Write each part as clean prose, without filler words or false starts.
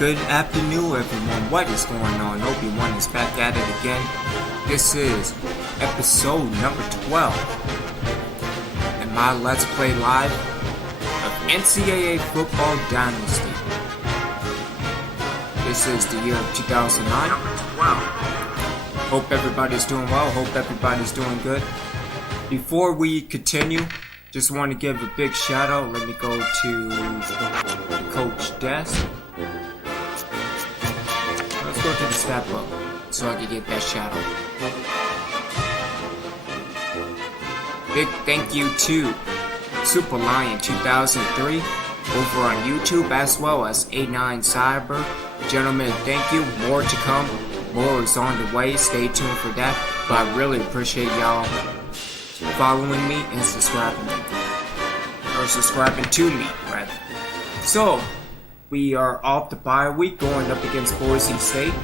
Good afternoon, everyone. What is going on? Obi-Wan is back at it again. This is episode number 12 in my Let's Play Live of NCAA Football Dynasty. This is the year of 2009. Number 12. Hope everybody's doing well. Hope everybody's doing good. Before we continue, just want to give a big shout out. Let me go to the coach desk. Let's go to the stat book so I can get that shout out. Big thank you to Super Lion 2003 over on YouTube, as well as A9 Cyber. Gentlemen, thank you. More to come. More is on the way. Stay tuned for that. But I really appreciate y'all following me and subscribing to me, rather. So, we are off the bye week, going up against Boise State.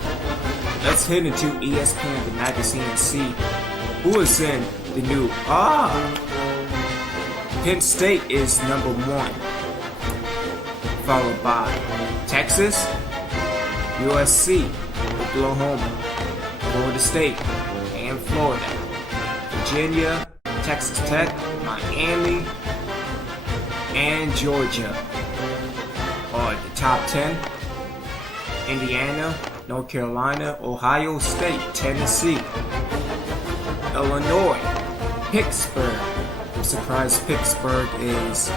Let's hit into ESPN, the magazine, and see who is in the new. Penn State is number 1, followed by Texas, USC, Oklahoma, Florida State, and Florida, Virginia, Texas Tech, Miami, and Georgia are the top 10. Indiana, North Carolina, Ohio State, Tennessee, Illinois, Pittsburgh. I'm surprised Pittsburgh is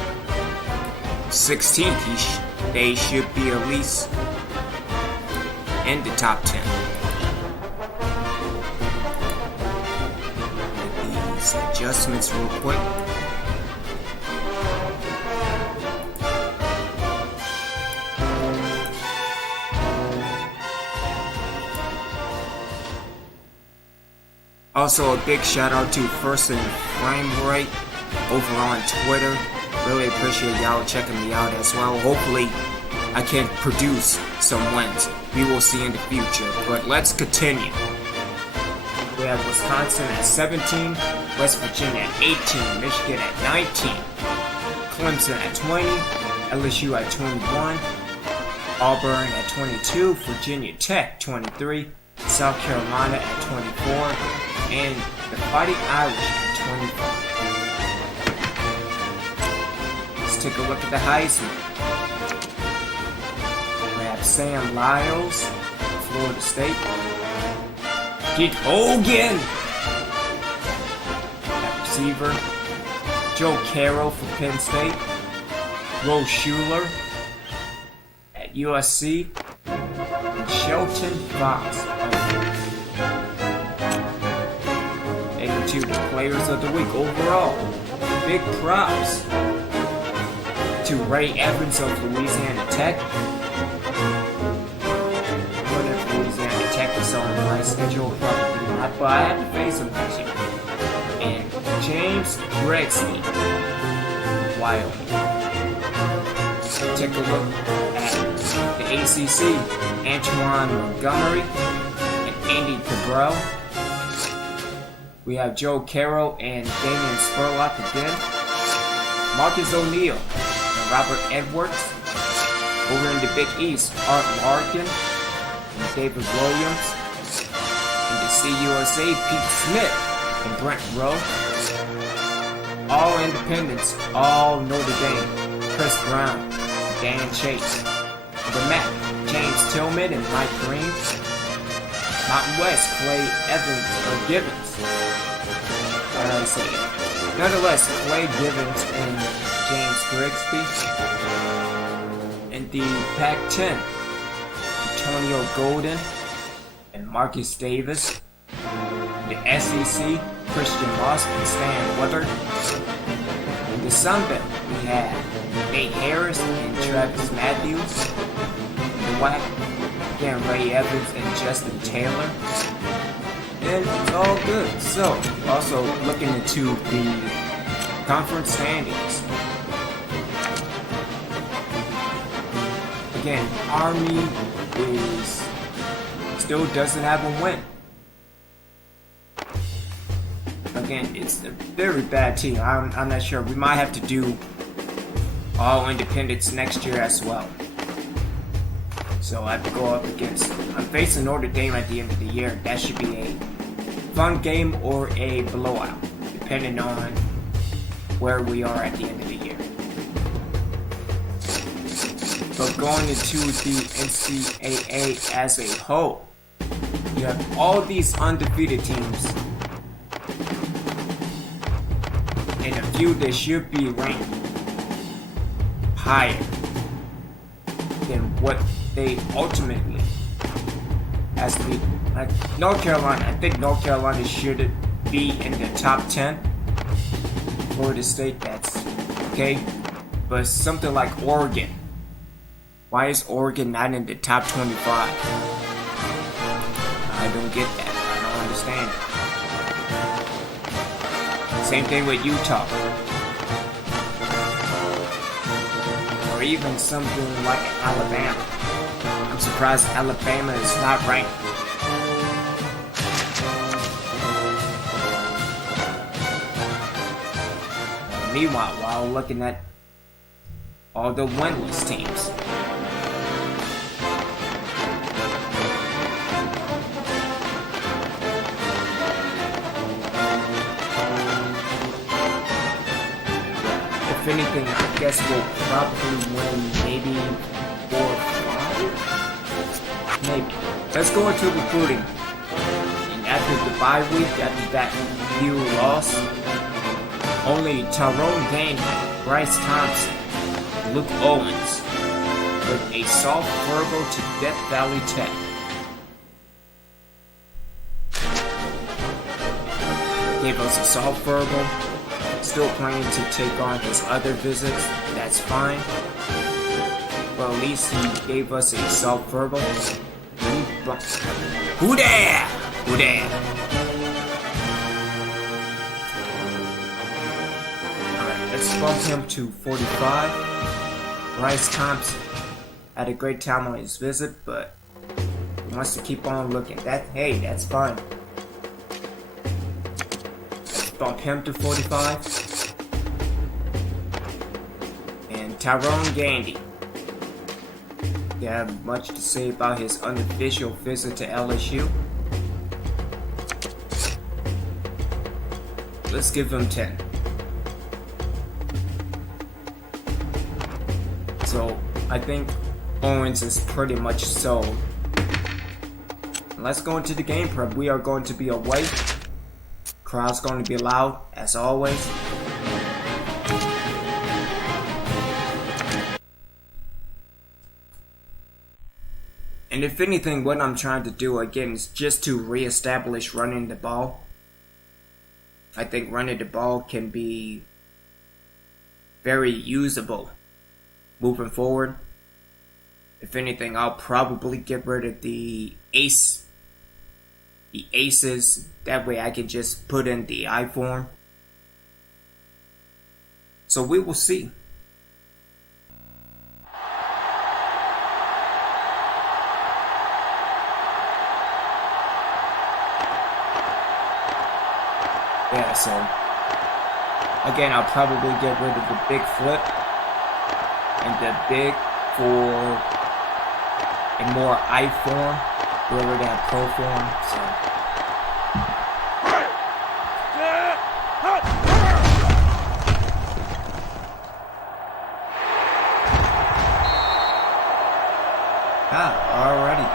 16th. They should be at least in the top 10. These adjustments real quick. Also, a big shout out to First and Frame Rate over on Twitter. Really appreciate y'all checking me out as well. Hopefully, I can produce some wins. We will see in the future. But let's continue. We have Wisconsin at 17, West Virginia at 18, Michigan at 19, Clemson at 20, LSU at 21, Auburn at 22, Virginia Tech 23, South Carolina at 24, and the Fighting Irish at 25. Let's take a look at the Heisman. We have Sam Lyles, Florida State. Dick Hogan at receiver. Joe Carroll for Penn State. Rose Schuler at USC. And Shelton Fox. To the players of the week overall. Big props to Ray Evans of Louisiana Tech. What if Louisiana Tech is on my schedule? Probably not, but I have to face them this year. And James Gregsky, Wyoming. Take a look at the ACC. Antoine Montgomery and Andy Cabral. We have Joe Carroll and Damian Spurlock again. Marcus O'Neal and Robert Edwards. Over in the Big East, Art Larkin and David Williams. In the CUSA, Pete Smith and Brent Rowe. All independents, all Notre Dame. Chris Brown and Dan Chase. The MAC, James Tillman and Mike Green. Mountain West, Clay Evans or Givens. Nonetheless, Clay Givens and James Grigsby. In the Pac-10, Antonio Golden and Marcus Davis. In the SEC, Christian Moss and Stan Weatherd. In the Sun Belt, we have Nate Harris and Travis Matthews. In the WAC, again, Ray Evans and Justin Taylor. And it's all good. So, also looking into the conference standings. Again, Army still doesn't have a win. Again, it's a very bad team. I'm not sure. We might have to do all independents next year as well. So I have to go up against. I'm facing Notre Dame at the end of the year. That should be a fun game or a blowout, depending on where we are at the end of the year. But going into the NCAA as a whole, you have all these undefeated teams, and a few that should be ranked higher than what they ultimately has to be. Like North Carolina, I think North Carolina should be in the top 10. Florida State, that's okay. But something like Oregon, why is Oregon not in the top 25? I don't get that. I don't understand it. Same thing with Utah. Or even something like Alabama. I'm surprised Alabama is not ranked. Meanwhile, while looking at all the winless teams, if anything, I guess we'll probably win maybe 4 or 5? Maybe. Let's go into recruiting. And after the bye week, after that few loss, only Tyrone Gaines, Bryce Thompson, Luke Owens with a soft verbal to Death Valley Tech. Gave us a soft verbal. Still planning to take on his other visits. That's fine. But at least he gave us a soft verbal. Who there? Who there? Let's bump him to 45. Bryce Thompson had a great time on his visit, but he wants to keep on looking. Hey, that's fine. Let's bump him to 45. And Tyrone Gandy. They have much to say about his unofficial visit to LSU. Let's give him 10. So, I think Owens is pretty much sold. Let's go into the game prep. We are going to be away. Crowd's going to be loud, as always. And if anything, what I'm trying to do again is just to reestablish running the ball. I think running the ball can be very usable moving forward. If anything, I'll probably get rid of the aces. That way I can just put in the I form. So we will see. Yeah, so again, I'll probably get rid of the big flip and the big for a more I form. We already have pro form, so. Already.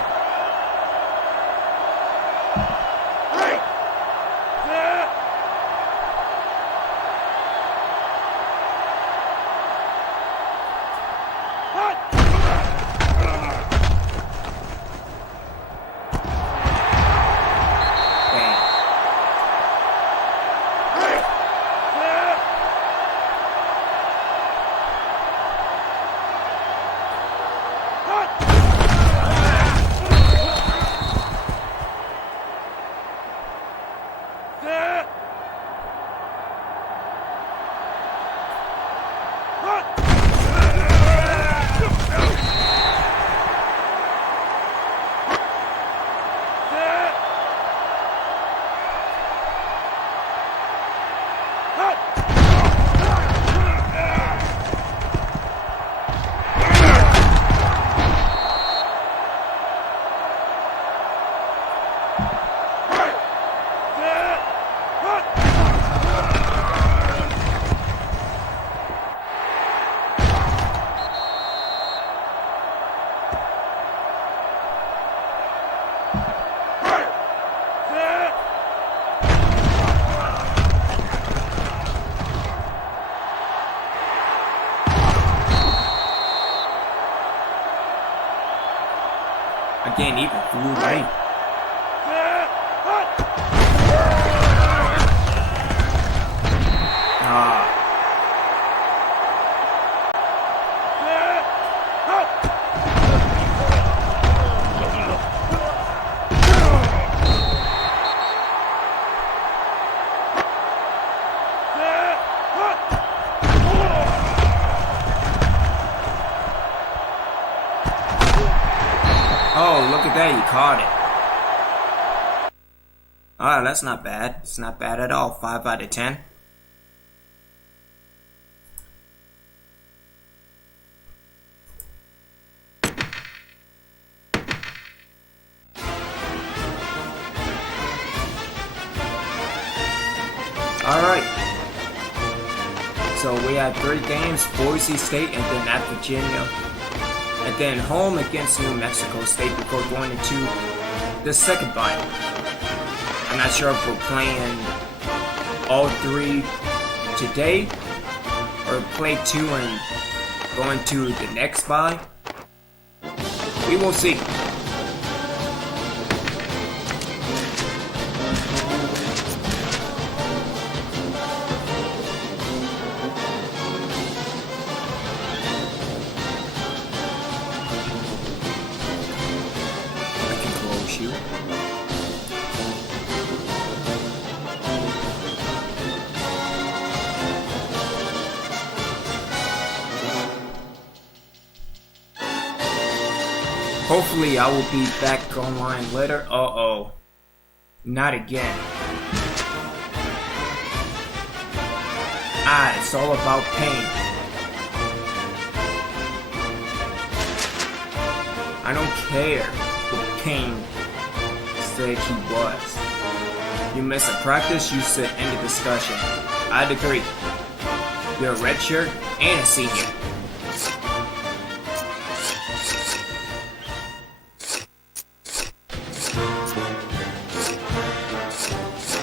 Again, even flew late. Oh, look at that, he caught it. Alright, that's not bad. It's not bad at all. 5 out of 10. Alright. So we had 3 games, Boise State and then at Virginia. And then home against New Mexico State before going into the second bye. I'm not sure if we're playing all 3 today or play 2 and go into the next bye. We will see. Hopefully I will be back online later. Uh-oh. Not again. It's all about pain. I don't care what pain said he was. You miss a practice, you should end the discussion. I'd agree. You're a redshirt and a senior.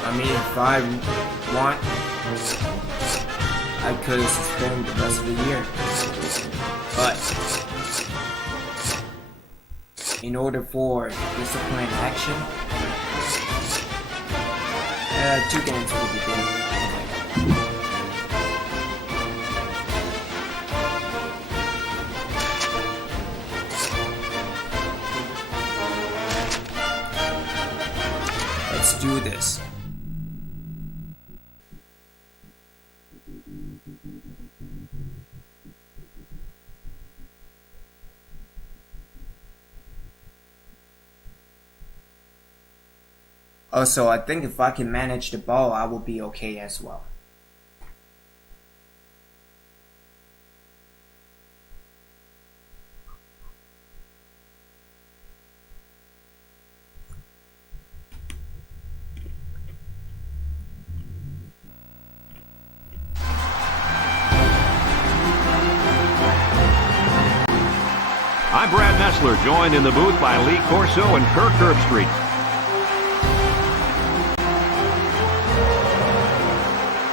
I mean, if I want, I could suspend the rest of the year. But in order for discipline action, 2 games will be good. Let's do this. Also, I think if I can manage the ball, I will be okay as well. I'm Brad Nessler, joined in the booth by Lee Corso and Kirk Herbstreit.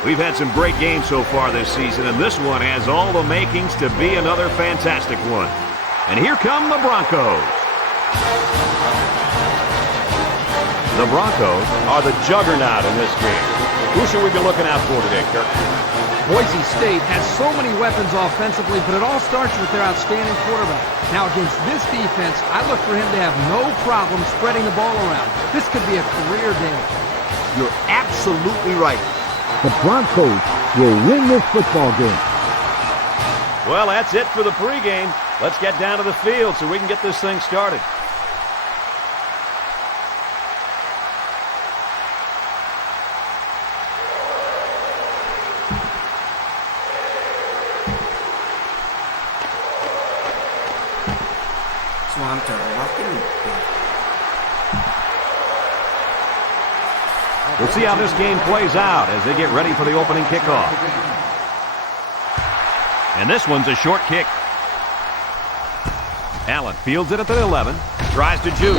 We've had some great games so far this season, and this one has all the makings to be another fantastic one. And here come the Broncos. The Broncos are the juggernaut in this game. Who should we be looking out for today, Kirk? Boise State has so many weapons offensively, but it all starts with their outstanding quarterback. Now, against this defense, I look for him to have no problem spreading the ball around. This could be a career day. You're absolutely right. The Broncos will win this football game. Well, that's it for the pregame. Let's get down to the field so we can get this thing started. We'll see how this game plays out as they get ready for the opening kickoff. And this one's a short kick. Allen fields it at the 11, tries to juke.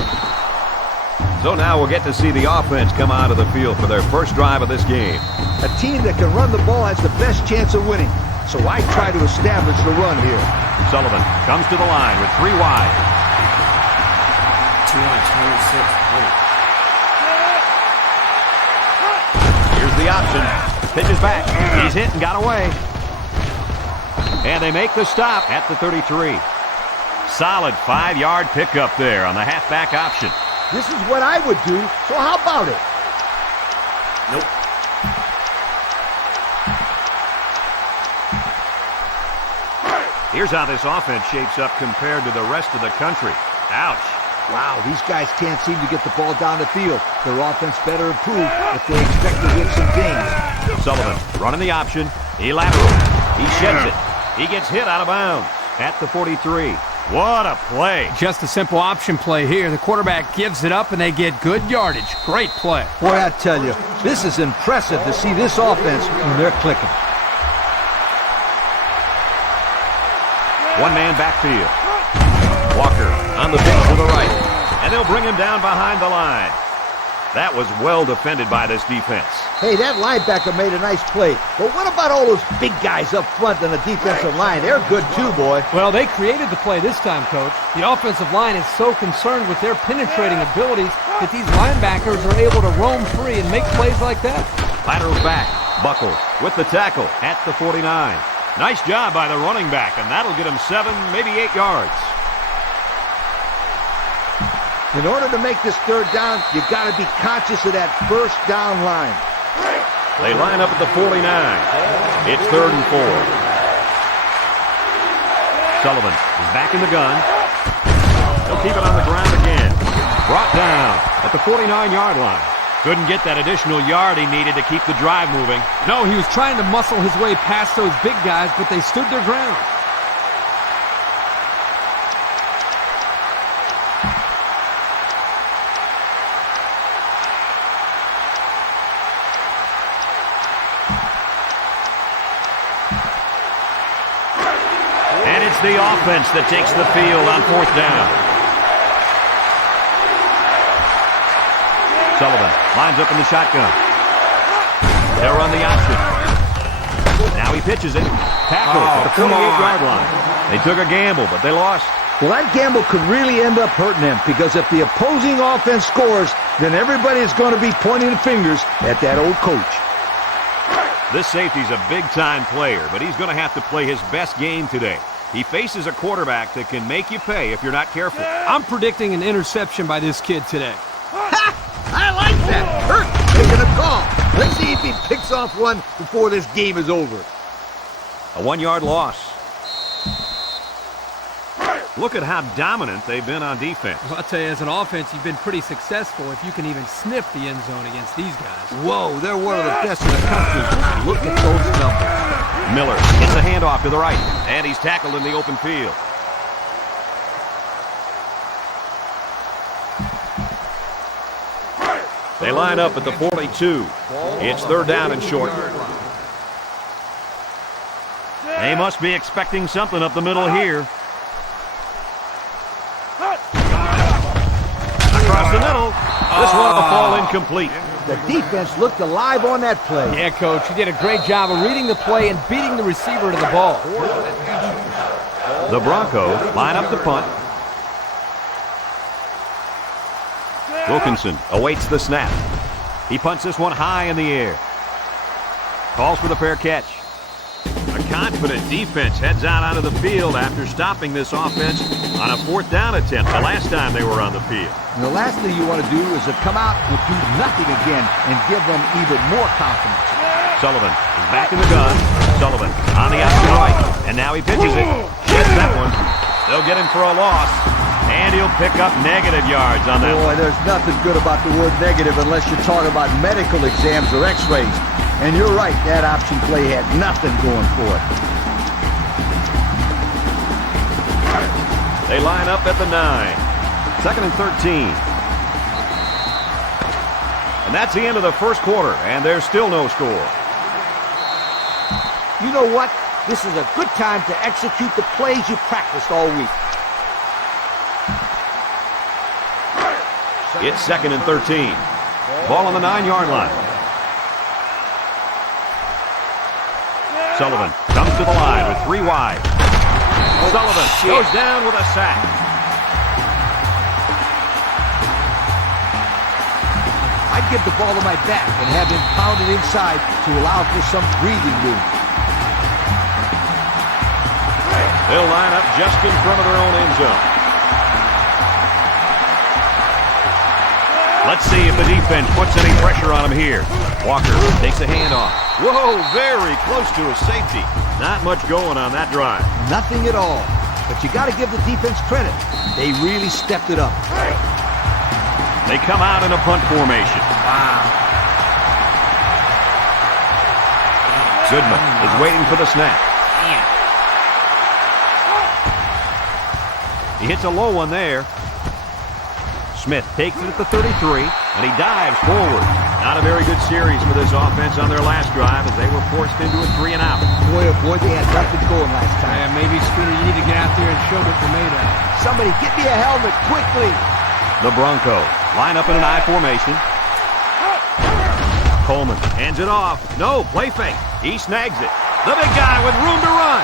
So now we'll get to see the offense come out of the field for their first drive of this game. A team that can run the ball has the best chance of winning, so I try to establish the run here. Sullivan comes to the line with 3 wide. 226 points. Here's the option. Pitches back. He's hit and got away. And they make the stop at the 33. Solid 5-yard pickup there on the halfback option. This is what I would do, so how about it? Nope. Here's how this offense shapes up compared to the rest of the country. Ouch. Wow, these guys can't seem to get the ball down the field. Their offense better improve if they expect to win some games. Sullivan running the option. He laterals. He sheds it. He gets hit out of bounds at the 43. What a play. Just a simple option play here. The quarterback gives it up and they get good yardage. Great play. Boy, I tell you, this is impressive to see this offense when they're clicking. One-man backfield. Walker on the pitch to the right. And they'll bring him down behind the line. That was well defended by this defense. Hey, that linebacker made a nice play. But what about all those big guys up front on the defensive line? They're good too, boy. Well, they created the play this time, Coach. The offensive line is so concerned with their penetrating abilities that these linebackers are able to roam free and make plays like that. Laterals back. Buckles with the tackle at the 49. Nice job by the running back, and that'll get him 7, maybe 8 yards. In order to make this third down, you got to be conscious of that first down line. They line up at the 49. It's 3rd and 4. Sullivan is back in the gun. He'll keep it on the ground again. Brought down at the 49-yard line. Couldn't get that additional yard he needed to keep the drive moving. No, he was trying to muscle his way past those big guys, but they stood their ground. And it's the offense that takes the field on 4th down. Sullivan lines up in the shotgun. They'll run the option. Now he pitches it. Tackled at the 48-yard line. They took a gamble, but they lost. Well, that gamble could really end up hurting them because if the opposing offense scores, then everybody is going to be pointing the fingers at that old coach. This safety's a big-time player, but he's going to have to play his best game today. He faces a quarterback that can make you pay if you're not careful. I'm predicting an interception by this kid today. Ha! I like that. Hurt taking a call. Let's see if he picks off one before this game is over. A 1-yard loss. Look at how dominant they've been on defense. Well, I'll tell you, as an offense, you've been pretty successful if you can even sniff the end zone against these guys. Whoa, they're one of the best in the country. Look at those numbers. Miller gets a handoff to the right, and he's tackled in the open field. They line up at the 42. It's 3rd down and short. They must be expecting something up the middle here. Across the middle. This one will fall incomplete. The defense looked alive on that play. Yeah, Coach, you did a great job of reading the play and beating the receiver to the ball. The Broncos line up to punt. Wilkinson awaits the snap. He punts this one high in the air. Calls for the fair catch. A confident defense heads out onto the field after stopping this offense on a 4th down attempt the last time they were on the field. And the last thing you want to do is to come out and do nothing again and give them even more confidence. Sullivan is back in the gun. Sullivan on the option right. And now he pitches it. Sheds that one. They'll get him for a loss. And he'll pick up negative yards on that Boy, one. there's nothing good about the word negative unless you're talking about medical exams or x-rays. And you're right, that option play had nothing going for it. They line up at the 9. 2nd and 13. And that's the end of the first quarter, and there's still no score. You know what? This is a good time to execute the plays you practiced all week. It's 2nd and 13. Ball on the 9-yard line. Sullivan comes to the line with 3 wide. Sullivan goes down with a sack. give the ball to my back and have him pound it inside to allow for some breathing room. They'll line up just in front of their own end zone. Let's see if the defense puts any pressure on him here. Walker takes a handoff. Whoa, very close to a safety. Not much going on that drive. Nothing at all. But you got to give the defense credit. They really stepped it up. They come out in a punt formation. Wow. Goodman is waiting for the snap. Damn. He hits a low one there. Smith takes it at the 33, and he dives forward. Not a very good series for this offense on their last drive as they were forced into a 3-and-out. Boy, oh boy, they had nothing going last time. Yeah, maybe, Scooter, you need to get out there and show what you're made of. Somebody get me a helmet quickly. The Broncos line up in an I formation. Coleman hands it off. No, play fake. He snags it. The big guy with room to run.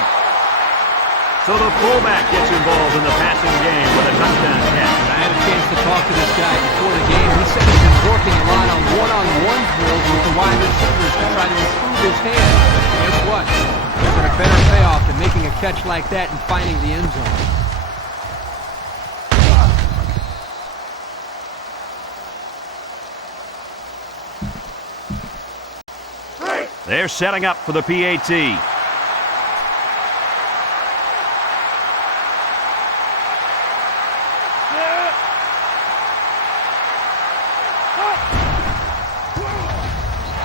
So the fullback gets involved in the passing game with a touchdown catch. I had a chance to talk to this guy before the game. He said he's been working a lot on one-on-one drills with the wide receivers to try to improve his hands. Guess what? There's a better payoff than making a catch like that and finding the end zone. They're setting up for the PAT.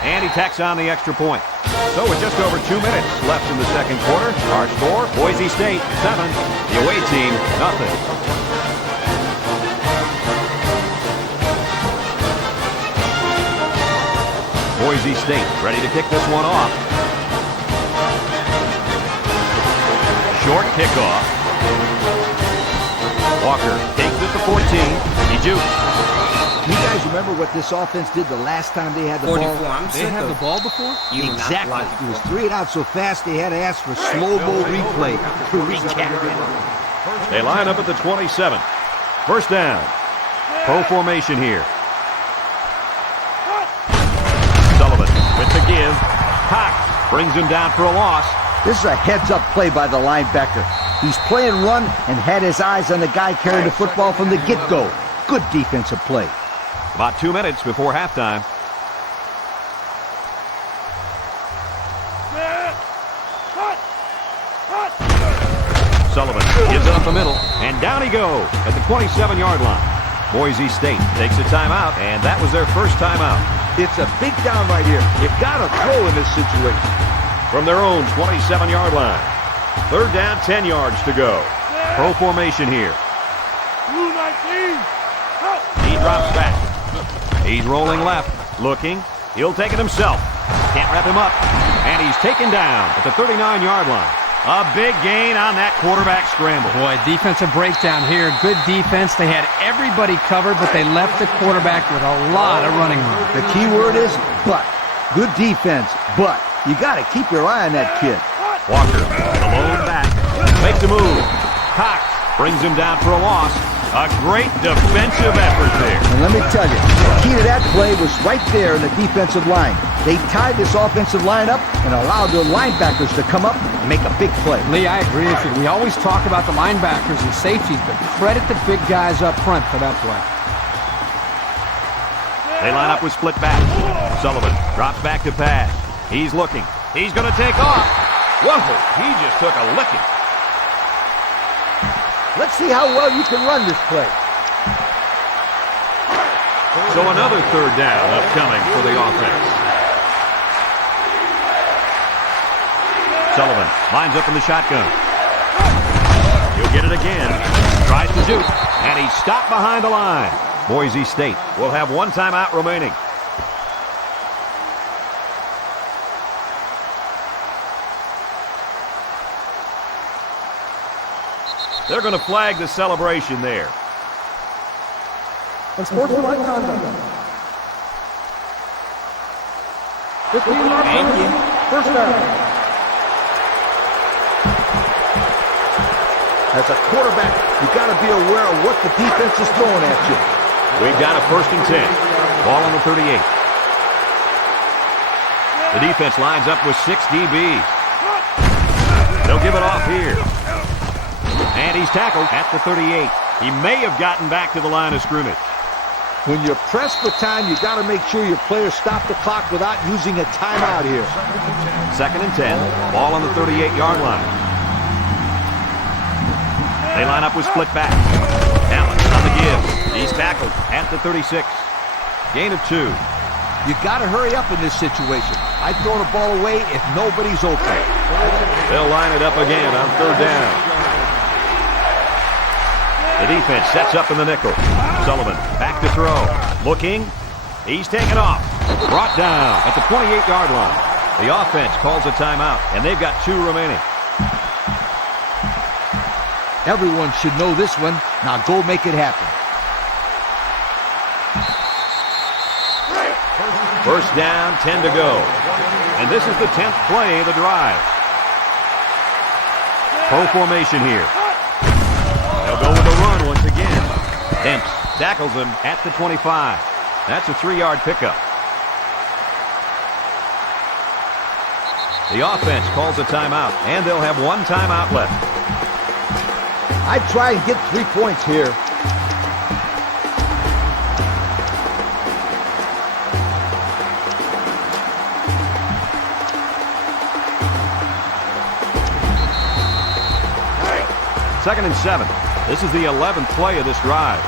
And he tacks on the extra point. So with just over 2 minutes left in the second quarter, our score, Boise State 7, the away team nothing. Boise State ready to kick this one off. Short kickoff. Walker takes it to 14. He jukes. You guys remember what this offense did the last time they had the 44. ball? I'm They had the ball before? You will not Exactly. like It was 3 and out so fast they had to ask for slow-mo replay to recap it. They line up at the 27. First down. Pro formation here. Sullivan with the give. Cox brings him down for a loss. This is a heads-up play by the linebacker. He's playing run and had his eyes on the guy carrying the football from the get-go. Good defensive play. About 2 minutes before halftime. Sullivan gives it up the middle, and down he goes at the 27-yard line. Boise State takes a timeout, and that was their first timeout. It's a big down right here. You've got to throw in this situation. From their own 27-yard line. Third down, 10 yards to go. Pro formation here. He drops back. He's rolling left, looking. He'll take it himself. Can't wrap him up. And he's taken down at the 39-yard line. A big gain on that quarterback scramble. Boy, defensive breakdown here. Good defense. They had everybody covered, but they left the quarterback with a lot of running room. The key word is but. Good defense, but. You got to keep your eye on that kid. Walker, alone back, makes a move. Cox brings him down for a loss. A great defensive effort there. And let me tell you, the key to that play was right there in the defensive line. They tied this offensive line up and allowed their linebackers to come up and make a big play. Lee, I agree with you. We always talk about the linebackers and safeties, but credit the big guys up front for that play. They line up with split back. Sullivan drops back to pass. He's looking. He's going to take off. Whoa, he just took a licking. Let's see how well you can run this play. So another third down upcoming for the offense. Sullivan lines up in the shotgun. He'll get it again. Tries to juke, and he's stopped behind the line. Boise State will have one timeout remaining. They're going to flag the celebration there. Unsportsmanlike conduct. Thank you. First down. As a quarterback, you got to be aware of what the defense is throwing at you. We've got a 1st and 10. Ball on the 38. The defense lines up with 6 DBs. They'll give it off here. And he's tackled at the 38. He may have gotten back to the line of scrimmage. When you're pressed for time, you got to make sure your players stop the clock without using a timeout here. 2nd and 10. Ball on the 38-yard line. They line up with split back. Allen on the give. He's tackled at the 36. Gain of 2. You got to hurry up in this situation. I'd throw the ball away if nobody's open. They'll line it up again on 3rd down. The defense sets up in the nickel. Sullivan back to throw. Looking. He's taken off. Brought down at the 28-yard line. The offense calls a timeout, and they've got 2 remaining. Everyone should know this one. Now go make it happen. First down, 10 to go. And this is the 10th play of the drive. Pro formation here. They'll go with a run once again. Demps tackles him at the 25. That's a 3-yard pickup. The offense calls a timeout, and they'll have 1 timeout left. I'd try and get 3 points here. Second and 7. This is the 11th play of this drive.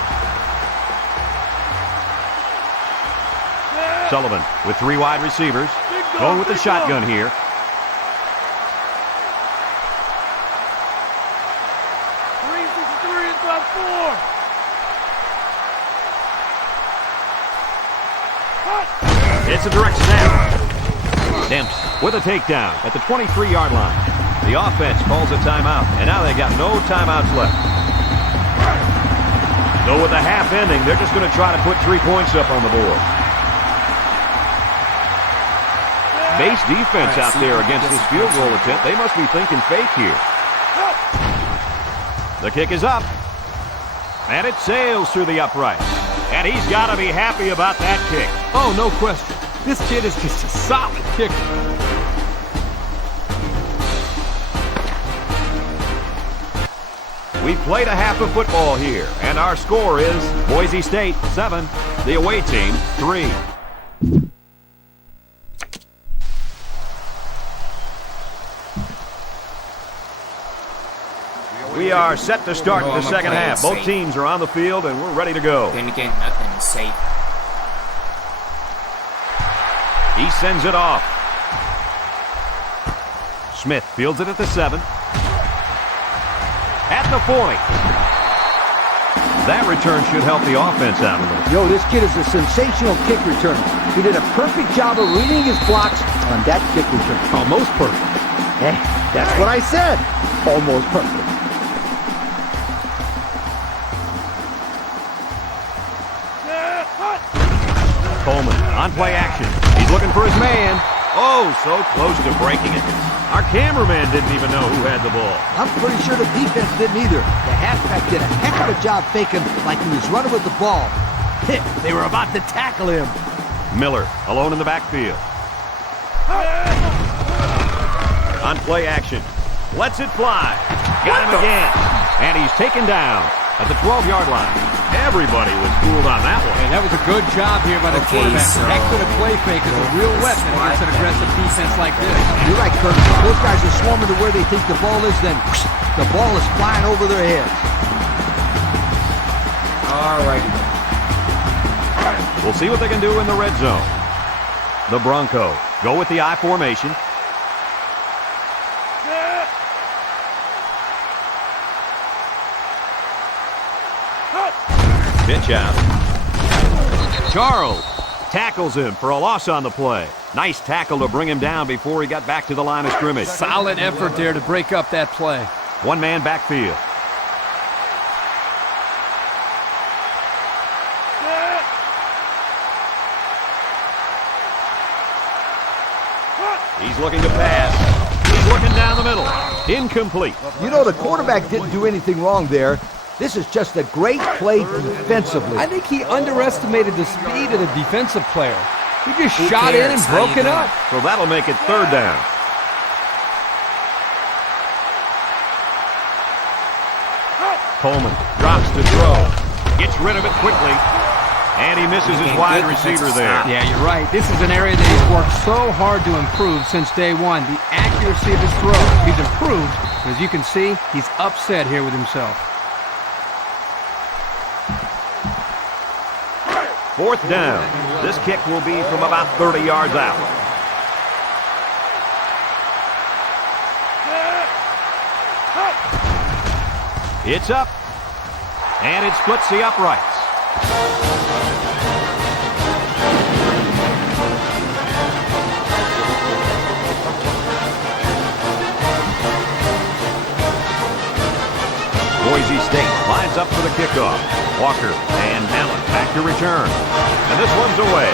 Sullivan with 3 wide receivers. Going with the shotgun here. It's a direct snap. Demps with a takedown at the 23-yard line. The offense calls a timeout, and now they got no timeouts left. So with the half ending, they're just going to try to put 3 points up on the board. Base defense out there against this field goal attempt. They must be thinking fake here. The kick is up, and it sails through the uprights. And he's got to be happy about that kick. Oh, no question. This kid is just a solid kicker. We played a half of football here, and our score is Boise State 7, the away team 3. We are set to start the second half. Both teams are on the field, and we're ready to go. Then again, nothing is safe. He sends it off. Smith fields it at the 7. At the 40. That return should help the offense out a little. Yo, this kid is a sensational kick returner. He did a perfect job of reading his blocks on that kick return. Almost perfect. That's what I said. Almost perfect. Coleman on play action. He's looking for his man. Oh, so close to breaking it. Our cameraman didn't even know who had the ball. I'm pretty sure the defense didn't either. The halfback did a heck of a job faking like he was running with the ball. They were about to tackle him. Miller alone in the backfield. On play action. Lets it fly. Got him again. And he's taken down at the 12-yard line. Everybody was fooled on that one. Hey, that was a good job here by the quarterback. That could have play fake is a real weapon against an aggressive defense like this. You're right, Curtis. If those guys are swarming to where they think the ball is, then the ball is flying over their heads. Alrighty. We'll see what they can do in the red zone. The Broncos go with the I formation. Pitch out. Charles tackles him for a loss on the play. Nice tackle to bring him down before he got back to the line of scrimmage. Solid effort there to break up that play. 1-man backfield. He's looking to pass. He's looking down the middle. Incomplete. You know, the quarterback didn't do anything wrong there. This is just a great play defensively. I think he underestimated the speed of the defensive player. He just shot in and cares? How broke you it doing? up. So that'll make it third down. Coleman drops to throw. Gets rid of it quickly. And he misses his wide receiver there. Yeah, you're right. This is an area that he's worked so hard to improve since day one. The accuracy of his throw. He's improved. As you can see, he's upset here with himself. Fourth down. This kick will be from about 30 yards out. It's up. And it splits the uprights. Boise State lines up for the kickoff. Walker and Allen back to return. And this one's away.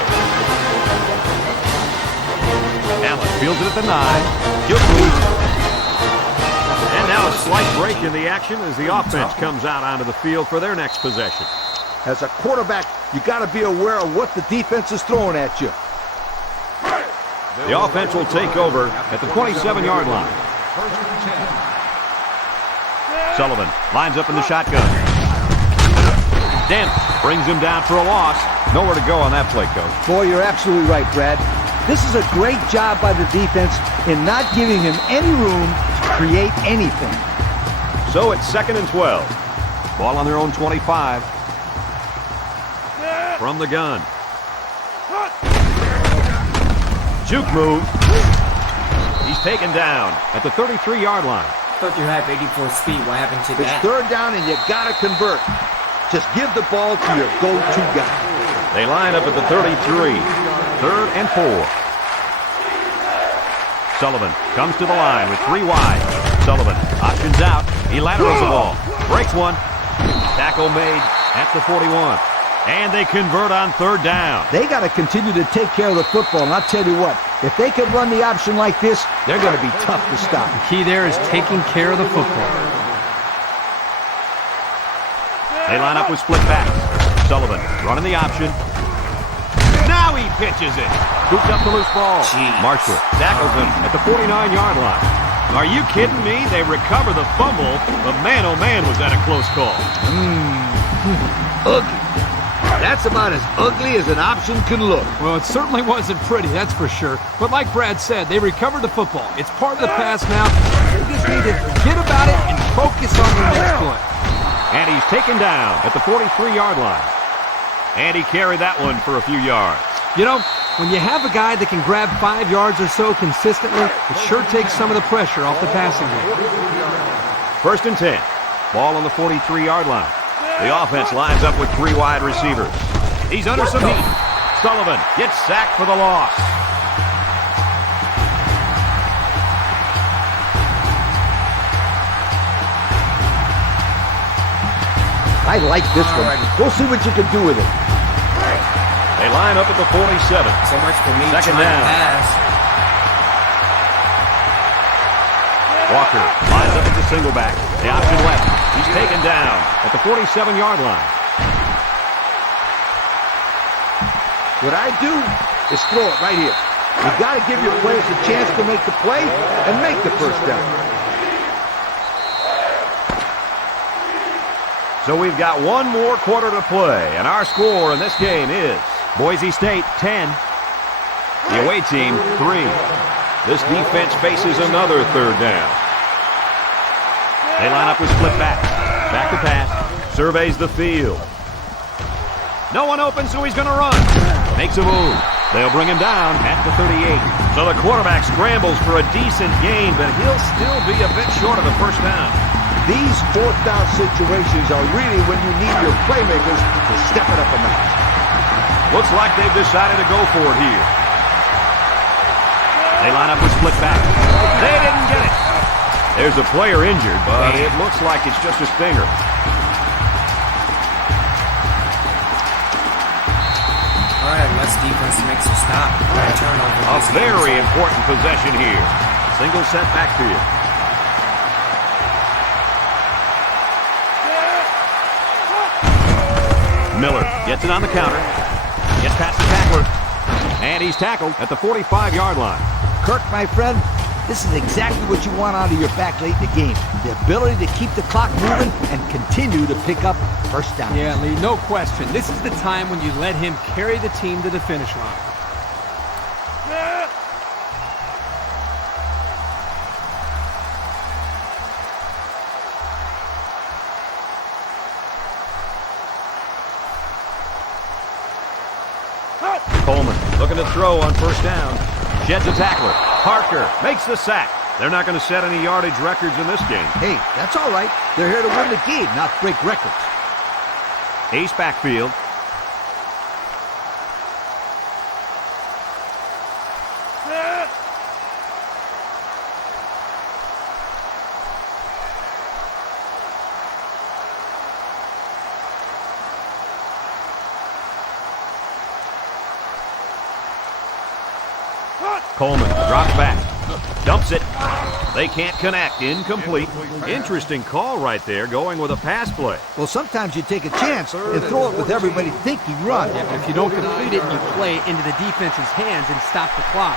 Allen fields it at the 9. Good move. And now a slight break in the action as the offense comes out onto the field for their next possession. As a quarterback, you got to be aware of what the defense is throwing at you. The offense will take over at the 27-yard line. Sullivan lines up in the shotgun. Dent brings him down for a loss. Nowhere to go on that play, Coach. Boy, you're absolutely right, Brad. This is a great job by the defense in not giving him any room to create anything. So it's 2nd and 12. Ball on their own 25. From the gun. Juke move. He's taken down at the 33-yard line. Thought you had 84 speed. What happened to It's that? third down and you got to convert. Just give the ball to your go-to guy. They line up at the 33. 3rd and 4. Sullivan comes to the line with 3 wide. Sullivan options out. He laterals the ball. Breaks one. Tackle made at the 41. And they convert on 3rd down. They got to continue to take care of the football. And I'll tell you what, if they can run the option like this, they're going to be tough to stop. The key there is taking care of the football. They line up with split backs. Sullivan running the option. Now he pitches it. Scoops up the loose ball. Jeez. Marshall tackles him at the 49-yard line. Are you kidding me? They recover the fumble, but man, oh man, was that a close call. Ugly. That's about as ugly as an option can look. Well, it certainly wasn't pretty, that's for sure. But like Brad said, they recovered the football. It's part of the pass now. They just need to forget about it and focus on the next play. And he's taken down at the 43-yard line. And he carried that one for a few yards. You know, when you have a guy that can grab 5 yards or so consistently, it sure takes some of the pressure off the passing game. 1st and 10. Ball on the 43-yard line. The offense lines up with 3 wide receivers. He's under some heat. Sullivan gets sacked for the loss. I like this one. We'll see what you can do with it. They line up at the 47. So much for me 2nd trying down. to pass. Walker lines up at the single back. The option left. He's taken down at the 47-yard line. What I do is throw it right here. You got to give your players a chance to make the play and make the first down. So we've got one more quarter to play, and our score in this game is Boise State 10, the away team 3. This defense faces another 3rd down. They line up with split back. Back to pass. Surveys the field. No one open, so he's going to run. Makes a move. They'll bring him down at the 38. So the quarterback scrambles for a decent gain, but he'll still be a bit short of the first down. These 4th down situations are really when you need your playmakers to step it up a notch. Looks like they've decided to go for it here. They line up with split back. They didn't get it. There's a player injured, but it looks like it's just his finger. All right, let's defense makes a stop. Turnover. A very important possession here. Single set back to you. Miller gets it on the counter. Gets past the tackler. And he's tackled at the 45-yard line. Kirk, my friend, this is exactly what you want out of your back late in the game. The ability to keep the clock moving and continue to pick up first down. Yeah, Lee, no question. This is the time when you let him carry the team to the finish line. Coleman looking to throw on first down. Sheds a tackler. Parker makes the sack. They're not going to set any yardage records in this game. Hey, that's all right. They're here to win the game, not break records. Ace backfield. Coleman drops back. Dumps it. They can't connect. Incomplete. Interesting call right there, going with a pass play. Well, sometimes you take a chance and throw it with everybody thinking run. Yeah, but if you don't complete it, you play it into the defense's hands and stop the clock.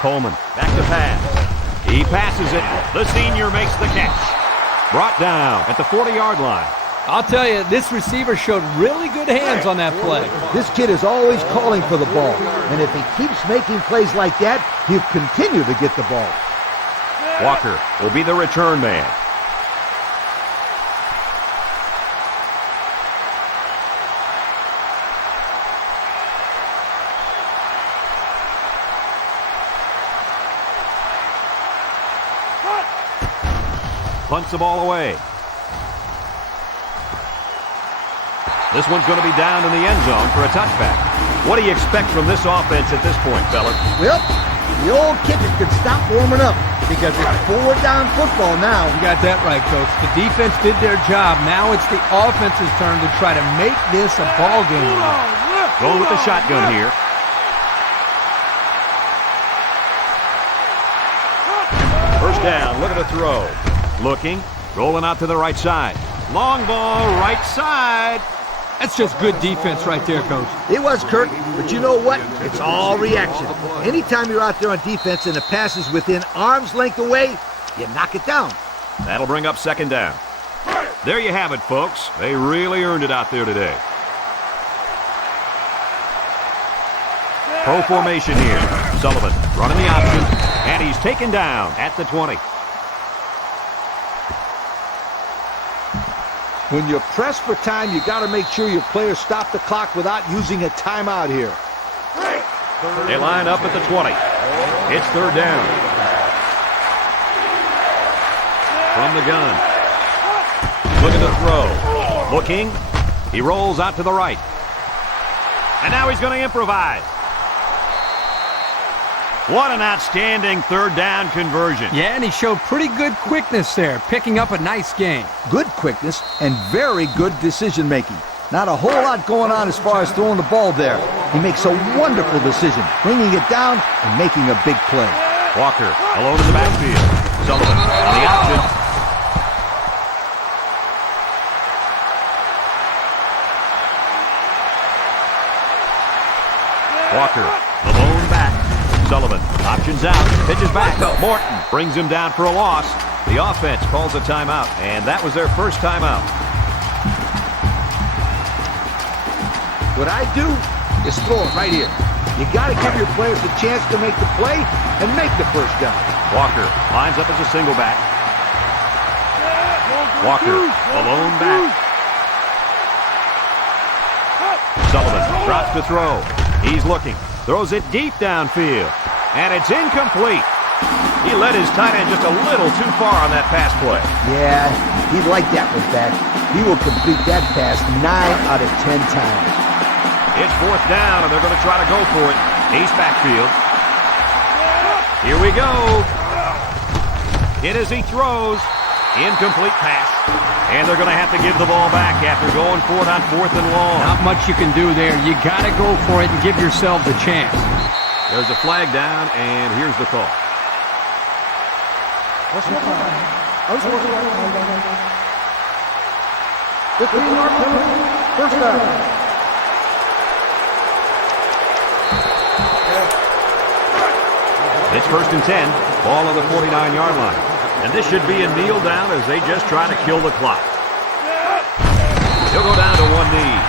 Coleman back to pass. He passes it. The senior makes the catch. Brought down at the 40-yard line. I'll tell you, this receiver showed really good hands on that play. This kid is always calling for the ball, and if he keeps making plays like that, he'll continue to get the ball. Walker will be the return man. Punts the ball away. This one's going to be down in the end zone for a touchback. What do you expect from this offense at this point, fellas? Well, the old kicker can stop warming up because it's forward down football now. You got that right, Coach. The defense did their job. Now it's the offense's turn to try to make this a ball game. Going with the shotgun here. First down, look at the throw. Looking, rolling out to the right side. Long ball, right side. That's just good defense right there, Coach. It was, Kirk, but you know what? It's all reaction. Anytime you're out there on defense and the pass is within arm's length away, you knock it down. That'll bring up second down. There you have it, folks. They really earned it out there today. Pro formation here. Sullivan running the option, and he's taken down at the 20. When you press for time, you got to make sure your players stop the clock without using a timeout here. They line up at the 20. It's third down. From the gun. Looking to throw. Looking. He rolls out to the right. And now he's going to improvise. What an outstanding third down conversion. Yeah, and he showed pretty good quickness there, picking up a nice gain. Good quickness and very good decision making. Not a whole lot going on as far as throwing the ball there. He makes a wonderful decision, bringing it down and making a big play. Walker alone in the backfield. Sullivan on the option. Walker alone back. Sullivan options out, pitches back. Morton brings him down for a loss. The offense calls a timeout, and that was their first timeout. What I do is throw it right here. You got to give your players a chance to make the play and make the first down. Walker Lines up as a single back. Walker alone back. Sullivan drops to throw. He's looking. Throws it deep downfield. And it's incomplete. He led his tight end just a little too far on that pass play. Yeah, he'd like that one back. He will complete that pass 9 out of 10 times. It's fourth down, and they're going to try to go for it. Ace backfield. Here we go. Hit as he throws. Incomplete pass. And they're going to have to give the ball back after going for it on fourth and long. Not much you can do there. You got to go for it and give yourselves a chance. There's a flag down, and here's the call. Personal time. Unsportsmanlike conduct. 15-yard penalty. First down. It's 1st and 10, ball on the 49-yard line. And this should be a kneel down as they just try to kill the clock. He'll go down to one knee.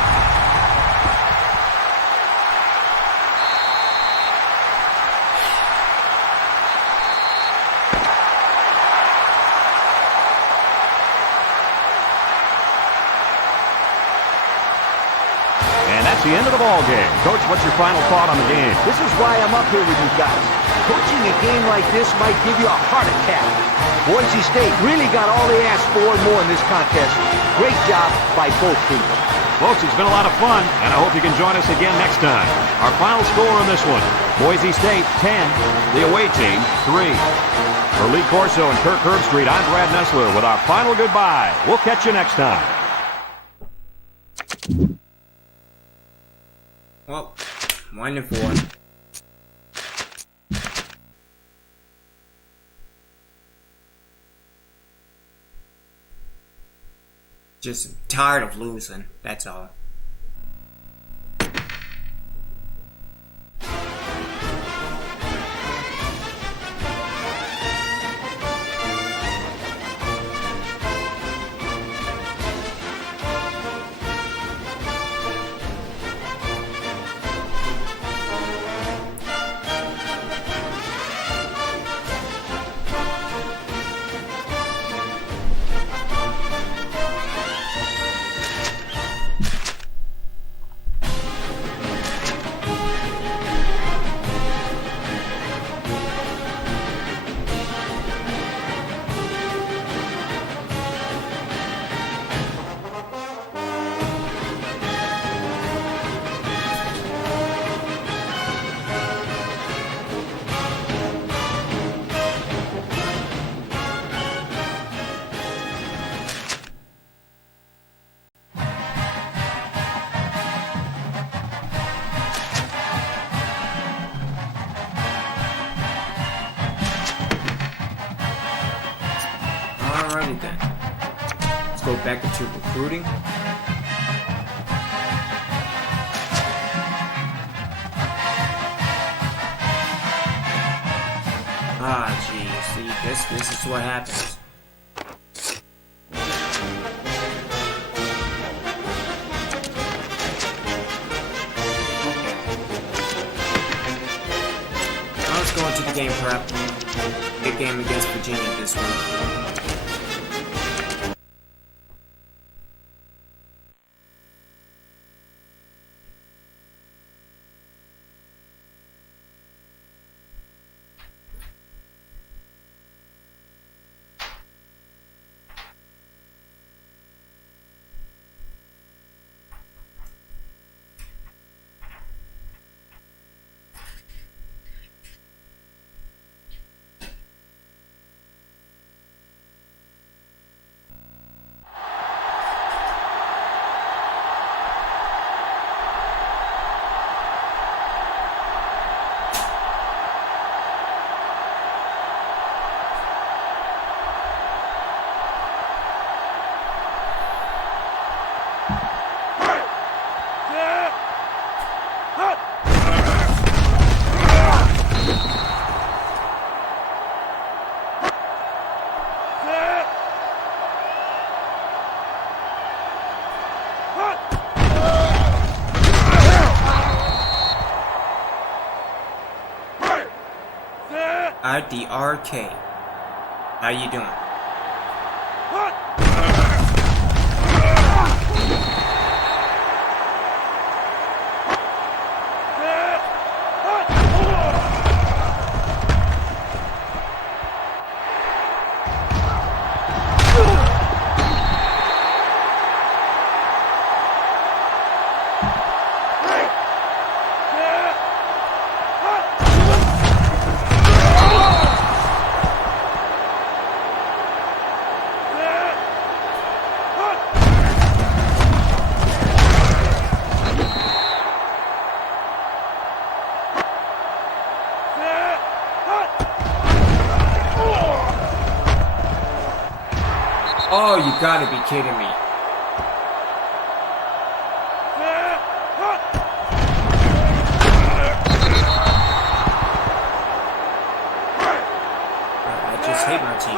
And that's the end of the ball game. Coach, what's your final thought on the game? This is why I'm up here with you guys. Coaching a game like this might give you a heart attack. Boise State really got all they asked for and more in this contest. Great job by both teams. Folks, it's been a lot of fun, and I hope you can join us again next time. Our final score on this one, Boise State 10, the away team 3. For Lee Corso and Kirk Herbstreit, I'm Brad Nessler with our final goodbye. We'll catch you next time. Well, 1-4. Just tired of losing, that's all. Alrighty then. Let's go back into recruiting. Ah, geez. See, this is what happens. Now let's go into the game prep. Big game against Virginia this week. At the arcade. How you doing? Oh, you gotta be kidding me. I just hate my team.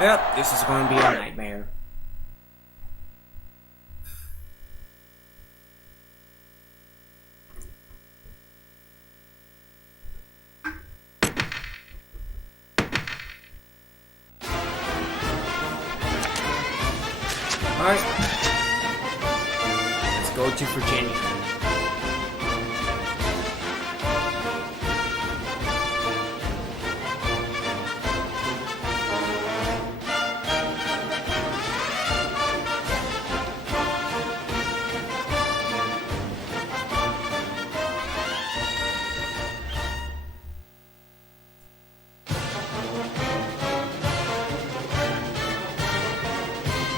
Yep, this is going to be a nightmare. Alright. Let's go to Virginia.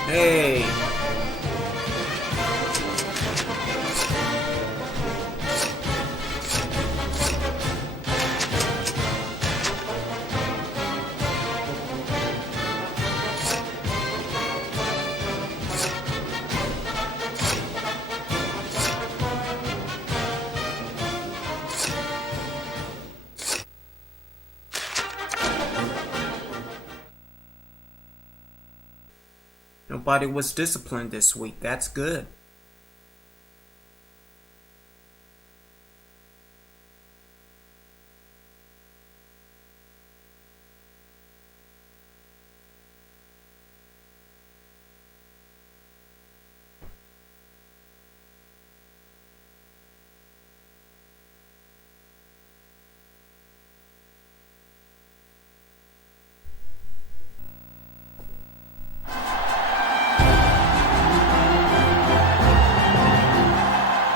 Hey. Nobody was disciplined this week. That's good.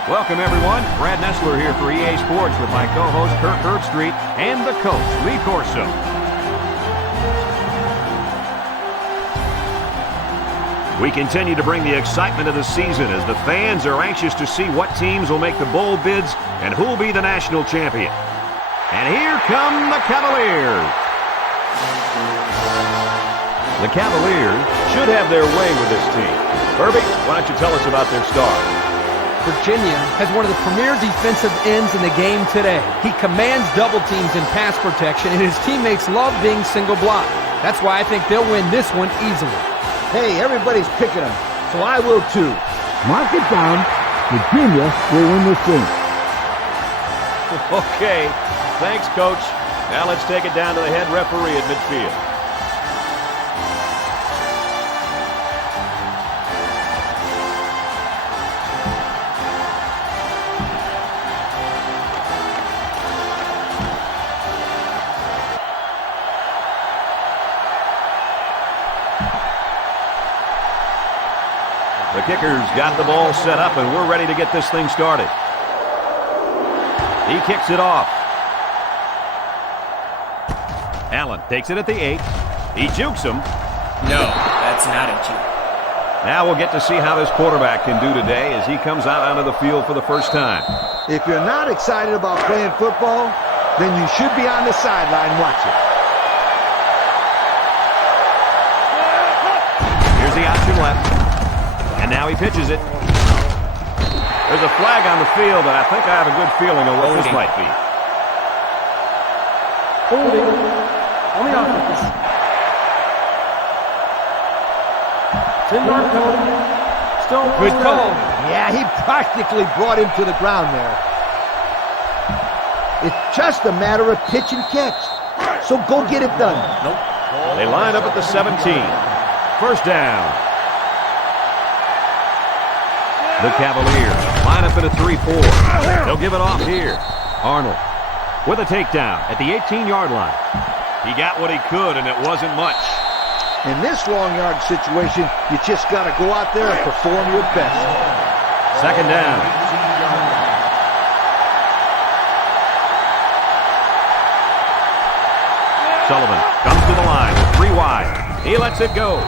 Welcome, everyone. Brad Nessler here for EA Sports with my co-host Kirk Herbstreit and the coach, Lee Corso. We continue to bring the excitement of the season as the fans are anxious to see what teams will make the bowl bids and who will be the national champion. And here come the Cavaliers. The Cavaliers should have their way with this team. Herbie, why don't you tell us about their star? Virginia has one of the premier defensive ends in the game today. He commands double teams in pass protection, and his teammates love being single block. That's why I think they'll win this one easily. Hey, everybody's picking him, so I will too. Mark it down. Virginia will win this game. Okay, thanks, Coach. Now let's take it down to the head referee at midfield. The kicker's got the ball set up, and we're ready to get this thing started. He kicks it off. Allen takes it at the 8. He jukes him. No, that's not a juke. Now we'll get to see how this quarterback can do today as he comes out onto the field for the first time. If you're not excited about playing football, then you should be on the sideline watching. Here's the option left. And now he pitches it. There's a flag on the field, and I think I have a good feeling of what this might be. Holding on the offense. 10-yard penalty. Still Good call. Yeah, he practically brought him to the ground there. It's just a matter of pitch and catch. So go get it done. Nope. They line up at the 17. First down. The Cavaliers line up in a 3-4. They'll give it off here. Arnold with a takedown at the 18-yard line. He got what he could, and it wasn't much. In this long yard situation, you just got to go out there and perform your best. Second down. Sullivan comes to the line with 3 wide. He lets it go.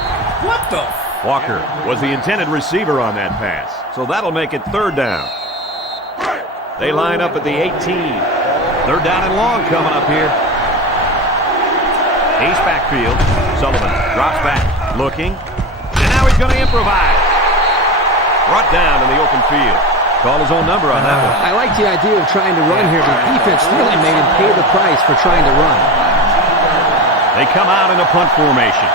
What the? Walker was the intended receiver on that pass, so that'll make it 3rd down. They line up at the 18. 3rd down and long coming up here. Ace backfield. Sullivan drops back, looking, and now he's going to improvise. Brought down in the open field. Call his own number on that one. I like the idea of trying to run here, but the defense really made him pay the price for trying to run. They come out in a punt formation.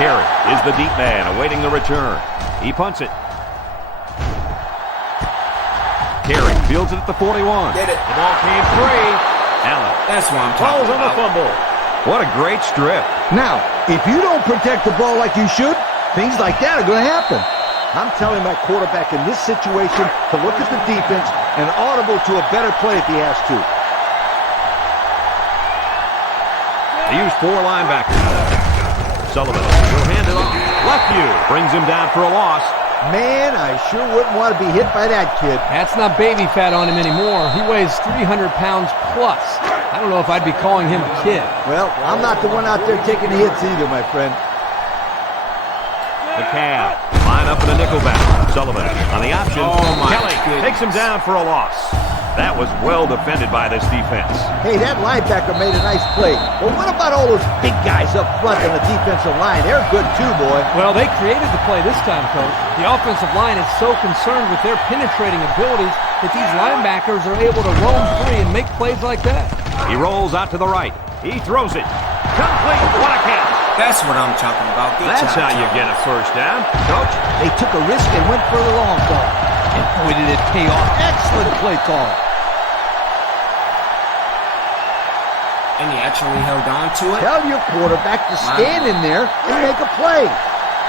Carey is the deep man awaiting the return. He punts it. Carey fields it at the 41. Get it. The ball came free. Allen That's what I'm falls talking on the about. fumble. What a great strip. Now, if you don't protect the ball like you should, things like that are going to happen. I'm telling my quarterback in this situation to look at the defense and audible to a better play if he has to. They use 4 linebackers. Sullivan will hand it off. Left view brings him down for a loss. Man, I sure wouldn't want to be hit by that kid. That's not baby fat on him anymore. He weighs 300 pounds plus. I don't know if I'd be calling him a kid. Well, I'm not the one out there taking the hits either, my friend. The Cavs line up in a nickelback. Sullivan on the option. Oh, my Kelly goodness. takes him down for a loss. That was well defended by this defense. Hey, that linebacker made a nice play. But what about all those big guys up front on the defensive line? They're good too, boy. Well, they created the play this time, Coach. The offensive line is so concerned with their penetrating abilities that these linebackers are able to roam free and make plays like that. He rolls out to the right. He throws it. Complete. What a catch. That's what I'm talking about. Good That's job, how you John. get a first down. Coach, They took a risk and went for the long ball. And boy, did it pay off. Excellent play call. And he actually held on to it. Tell your quarterback to stand in there and make a play.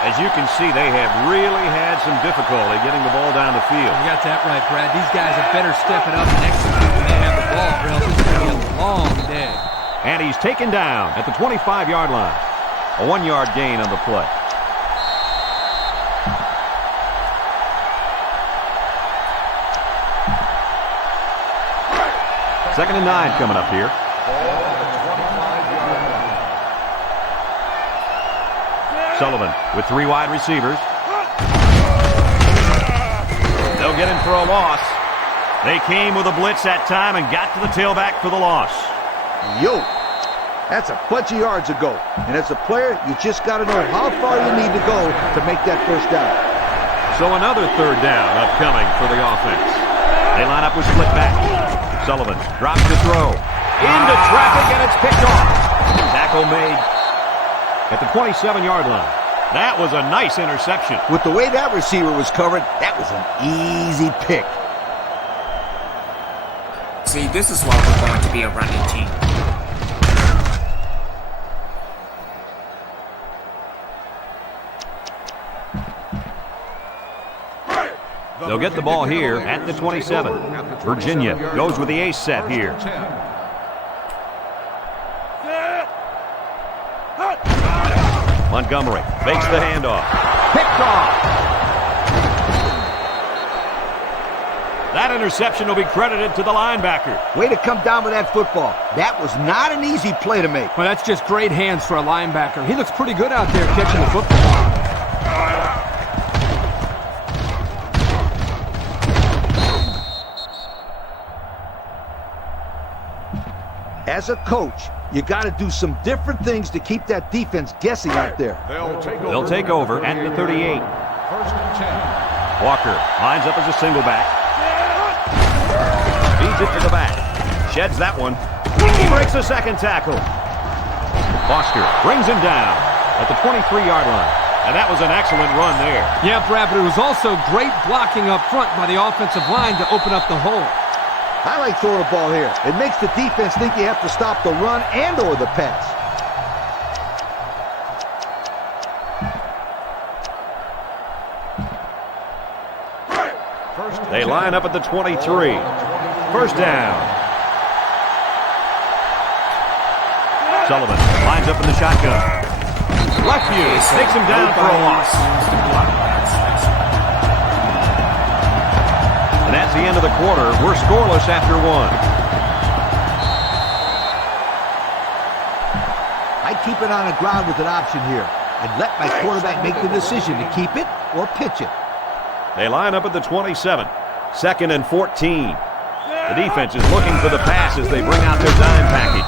as you can see, they have really had some difficulty getting the ball down the field. You got that right, Brad. These guys had better step it up and execute when they have the ball, or else it's going to be a long day. And he's taken down at the 25-yard line. A 1-yard gain on the play. Second and 9 coming up here. Sullivan with 3 wide receivers. They'll get him for a loss. They came with a blitz that time and got to the tailback for the loss. Yo, that's a bunch of yards ago. And as a player, you just got to know how far you need to go to make that first down. So another third down upcoming for the offense. They line up with split back. Sullivan drops the throw. Into traffic, and it's picked off. Tackle made at the 27-yard line. That was a nice interception. With the way that receiver was covered, that was an easy pick. See, this is why we're going to be a running team. They'll get the ball here at the 27. Virginia goes with the ace set here. Montgomery fakes the handoff. Picked off. That interception will be credited to the linebacker. Way to come down with that football. That was not an easy play to make. Well, that's just great hands for a linebacker. He looks pretty good out there catching the football. As a coach, you got to do some different things to keep that defense guessing out there. They'll take over at the 38. Walker lines up as a single back. Feeds it to the back. Sheds that one. He breaks the second tackle. Foster brings him down at the 23-yard line. And that was an excellent run there. Yeah, Brad, but it was also great blocking up front by the offensive line to open up the hole. I like throwing the ball here. It makes the defense think you have to stop the run and or the pass. They line up at the 23. First down. Sullivan lines up in the shotgun. Left view takes him down for a loss. And that's the end of the quarter. We're scoreless after 1. keep it on the ground with an option here. I'd let my quarterback make the decision to keep it or pitch it. They line up at the 27. 2nd and 14. The defense is looking for the pass as they bring out their dime package.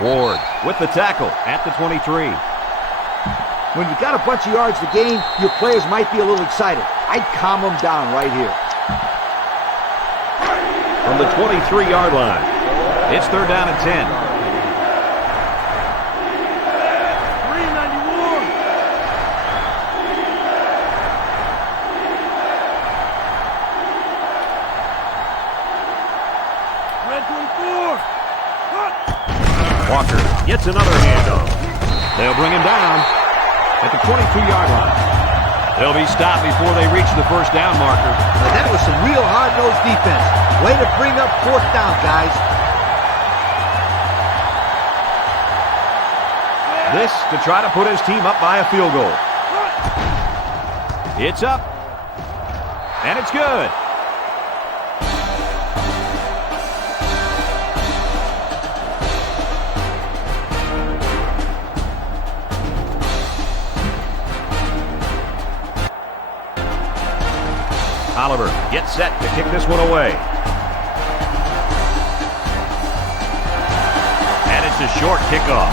Ward with the tackle at the 23. When you got a bunch of yards to gain, your players might be a little excited. I'd calm them down right here. From the 23-yard line, it's 3rd down and 10. Walker gets another handoff. They'll bring him down at the 22-yard line. They'll be stopped before they reach the 1st down marker. Now that was some real hard-nosed defense. Way to bring up 4th down, guys. This to try to put his team up by a field goal. It's up. And it's good. Oliver gets set to kick this one away. And it's a short kickoff.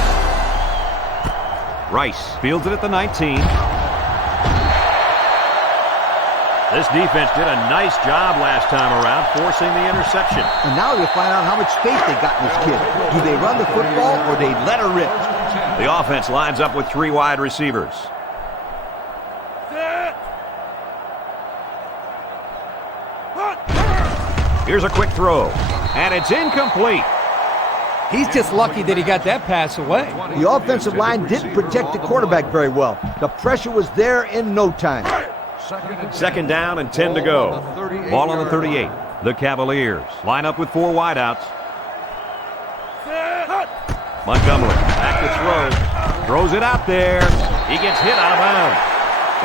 Rice fields it at the 19. This defense did a nice job last time around, forcing the interception. And now you'll find out how much faith they got in this kid. Do they run the football or they let her rip? The offense lines up with 3 wide receivers. Here's a quick throw, and it's incomplete. He's just lucky that he got that pass away. The offensive line didn't protect the quarterback very well. The pressure was there in no time. 2nd down and 10 to go. Ball on the 38. The Cavaliers line up with 4 wideouts. Montgomery back to throw. Throws it out there. He gets hit out of bounds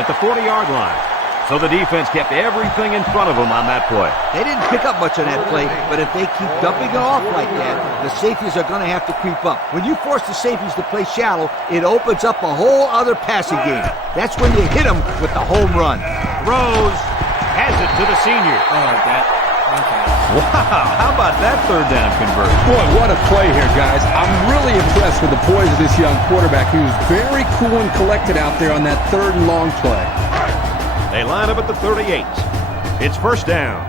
at the 40-yard line. So the defense kept everything in front of them on that play. They didn't pick up much on that play, but if they keep dumping it off like that, the safeties are going to have to creep up. When you force the safeties to play shallow, it opens up a whole other passing game. That's when you hit them with the home run. Throws, has it to the senior. Oh, that. Okay. Wow, how about that 3rd down conversion? Boy, what a play here, guys. I'm really impressed with the poise of this young quarterback. He was very cool and collected out there on that 3rd and long play. They line up at the 38. It's 1st down.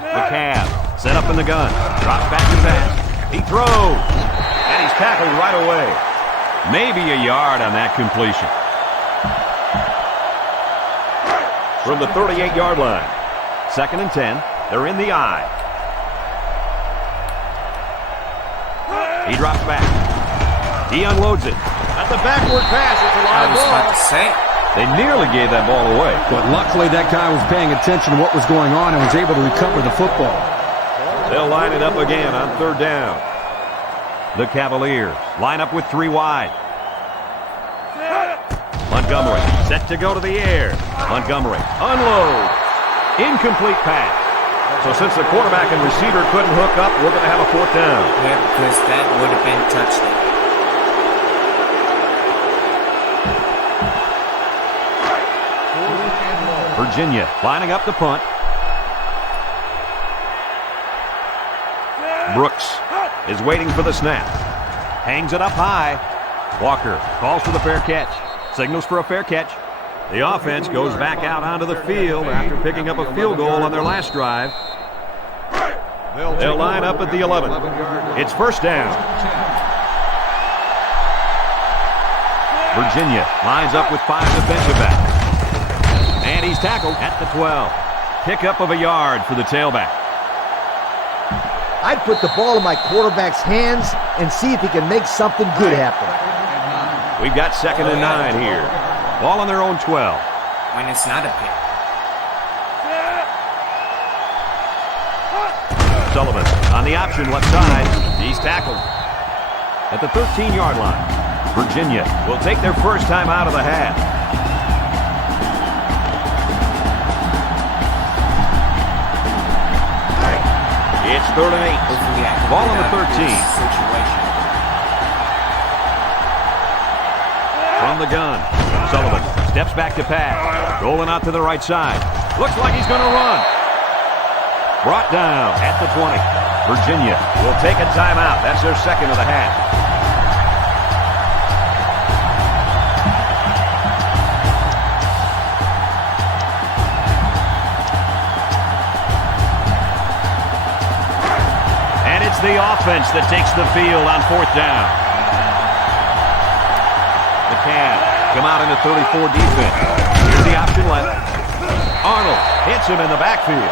The Cav set up in the gun. Drops back to pass. He throws. And he's tackled right away. Maybe a yard on that completion. From the 38-yard line. 2nd and 10. They're in the eye. He drops back. He unloads it. At the backward pass, it's a I live was about ball. to say. They nearly gave that ball away. But luckily that guy was paying attention to what was going on and was able to recover the football. They'll line it up again on 3rd down. The Cavaliers line up with 3 wide. Montgomery set to go to the air. Montgomery unloads. Incomplete pass. So since the quarterback and receiver couldn't hook up, we're going to have a 4th down. Yeah, because that would have been touchdown. Virginia lining up the punt. Brooks is waiting for the snap. Hangs it up high. Walker calls for the fair catch. Signals for a fair catch. The offense goes back out onto the field after picking up a field goal on their last drive. They'll line up at the 11. It's 1st down. Virginia lines up with 5 defensive backs. And he's tackled at the 12. Pickup of a yard for the tailback. I'd put the ball in my quarterback's hands and see if he can make something good happen. We've got 2nd and 9 here. Ball on their own 12. When it's not a pick. Sullivan on the option left side. He's tackled at the 13-yard line. Virginia will take their first time out of the half. It's 3rd and 8. Hopefully I can Ball get on the out of 13. this situation. From the gun, Sullivan steps back to pass. Rolling out to the right side. Looks like he's going to run. Brought down at the 20. Virginia will take a timeout. That's their second of the half. The offense that takes the field on 4th down. The Cavs come out in a 34 defense. Here's the option left. Arnold hits him in the backfield.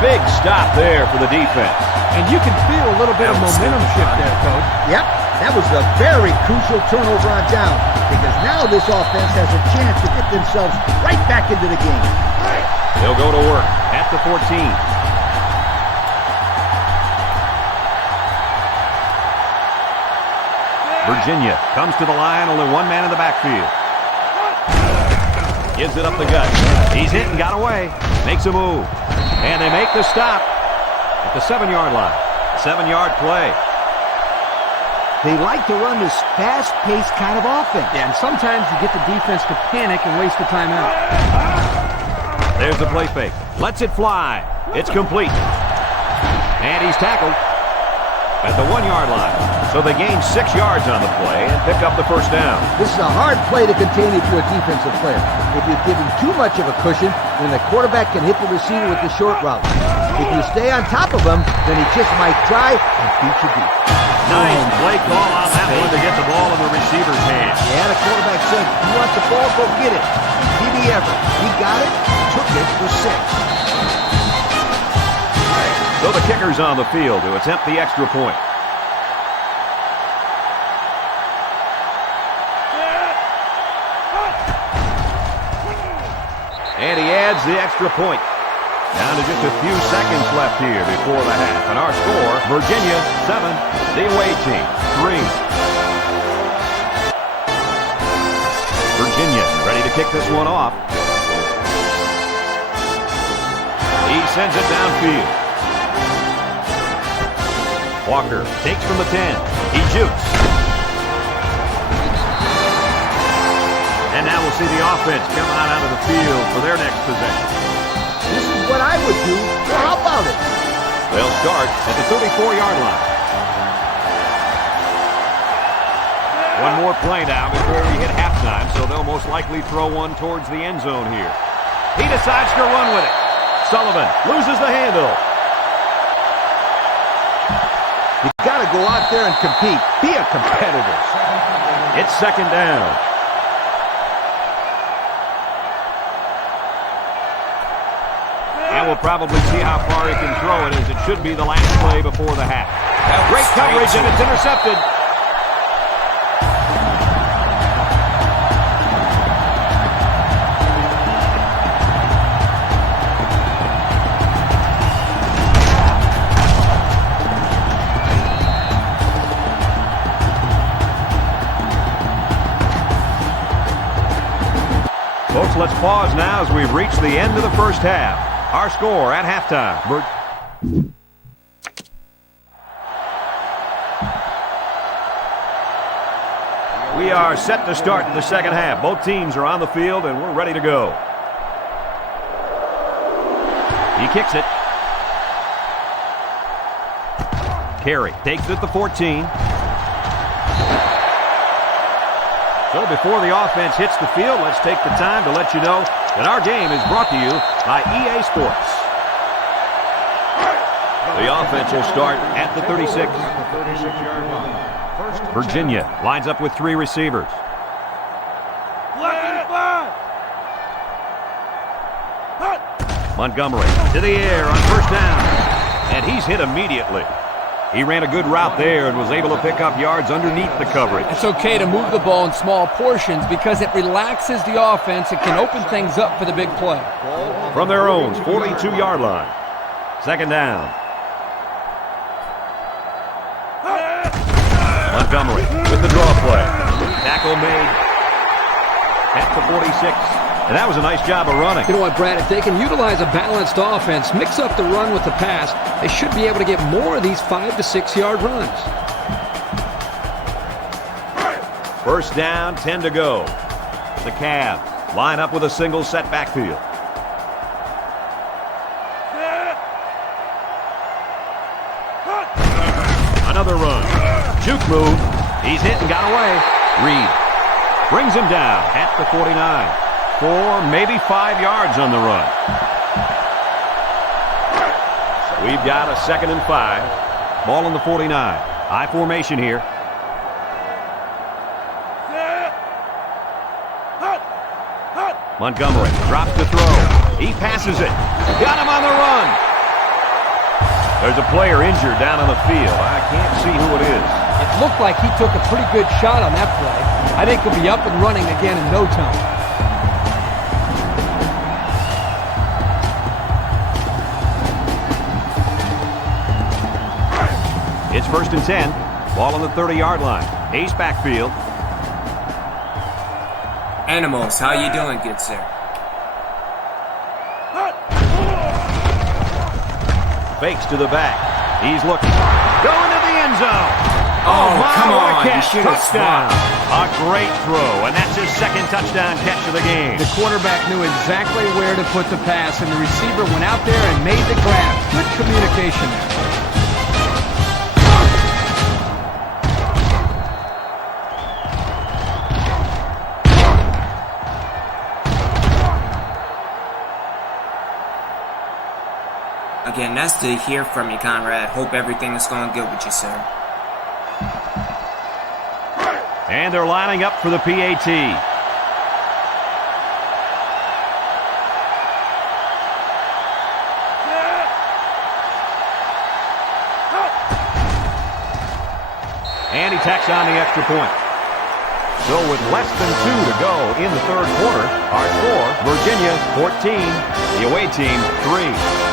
Big stop there for the defense. And you can feel a little bit of momentum shift there, Coach. Yep, that was a very crucial turnover on down because now this offense has a chance to get themselves right back into the game. They'll go to work at the 14. Virginia comes to the line, only one man in the backfield. Gives it up the gut. He's hit and got away. Makes a move. And they make the stop at the 7-yard line. 7-yard play. They like to run this fast-paced kind of offense. Yeah, and sometimes you get the defense to panic and waste the timeout. There's the play fake. Lets it fly. It's complete. And he's tackled at the 1-yard line. So they gain 6 yards on the play and pick up the first down. This is a hard play to contain if you're a defensive player. If you give him too much of a cushion, then the quarterback can hit the receiver with the short route. If you stay on top of him, then he just might try and beat you deep. Nice play call on that one to get the ball in the receiver's hands. Yeah, the quarterback said, you want the ball, go get it. Did he ever? He got it, took it for 6. So the kicker's on the field to attempt the extra point. And he adds the extra point. Down to just a few seconds left here before the half. And our score, Virginia 7, the away team 3. Virginia ready to kick this one off. He sends it downfield. Walker takes from the 10. He jukes. And now we'll see the offense come out of the field for their next possession. This is what I would do. Well, how about it? They'll start at the 34-yard line. One more play now before we hit halftime, so they'll most likely throw one towards the end zone here. He decides to run with it. Sullivan loses the handle. You got to go out there and compete. Be a competitor. It's 2nd down. And we'll probably see how far he can throw it, as it should be the last play before the half. Great coverage, and it's intercepted. Folks, let's pause now as we've reached the end of the first half. Our score at halftime. We are set to start the second half. Both teams are on the field, and we're ready to go. He kicks it. Carey takes it at the 14. So before the offense hits the field, let's take the time to let you know that our game is brought to you by EA Sports. The offense will start at the 36. Virginia lines up with 3 receivers. Montgomery to the air on first down. And he's hit immediately. He ran a good route there and was able to pick up yards underneath the coverage. It's okay to move the ball in small portions because it relaxes the offense. It can open things up for the big play. From their own 42-yard line. 2nd down. Montgomery with the draw play. Tackle made at the 46. And that was a nice job of running. You know what, Brad? If they can utilize a balanced offense, mix up the run with the pass, they should be able to get more of these 5 to 6 yard runs. First down, 10 to go. The Cavs line up with a single set backfield. Another run. Juke move. He's hit and got away. Reed brings him down at the 49. 4, maybe 5 yards on the run. We've got a 2nd and 5. Ball on the 49. High formation here. Montgomery drops to throw. He passes it. Got him on the run. There's a player injured down on the field. I can't see who it is. It looked like he took a pretty good shot on that play. I think he'll be up and running again in no time. It's 1st and 10. Ball on the 30-yard line. Ace backfield. Animals, how you doing, good sir? Fakes to the back. He's looking. Going to the end zone. Oh, my, come what a on. catch. You should have Touchdown. A great throw, and that's his 2nd touchdown catch of the game. The quarterback knew exactly where to put the pass, and the receiver went out there and made the grab. Good communication there. Again, nice to hear from you, Conrad. Hope everything is going good with you, sir. And they're lining up for the PAT. And he tacks on the extra point. So with less than 2 to go in the 3rd quarter, our score, Virginia 14, the away team 3.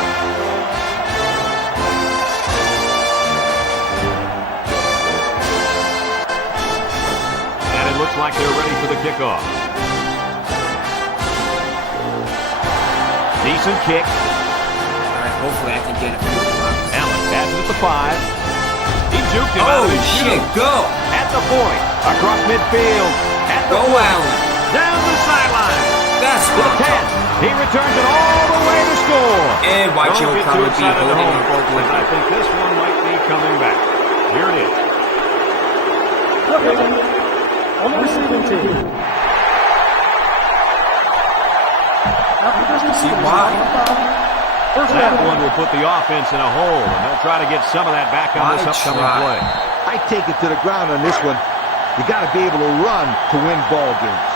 Looks like they're ready for the kickoff. Decent kick. All right, hopefully I can get a few blocks. Allen passes at the 5. He juked him out of his shit, shoe. go! At the point. Across midfield. At the Go, point. Allen. Down the sideline. That's To what the 10. He returns it all the way to score. And watch Don't your get too probably be excited at holding home, it. folks, as I think this one might be coming back. Here it is. On the receiving team. See why? That one will put the offense in a hole, and they'll try to get some of that back on this upcoming play. I take it to the ground on this one. You got to be able to run to win ball games.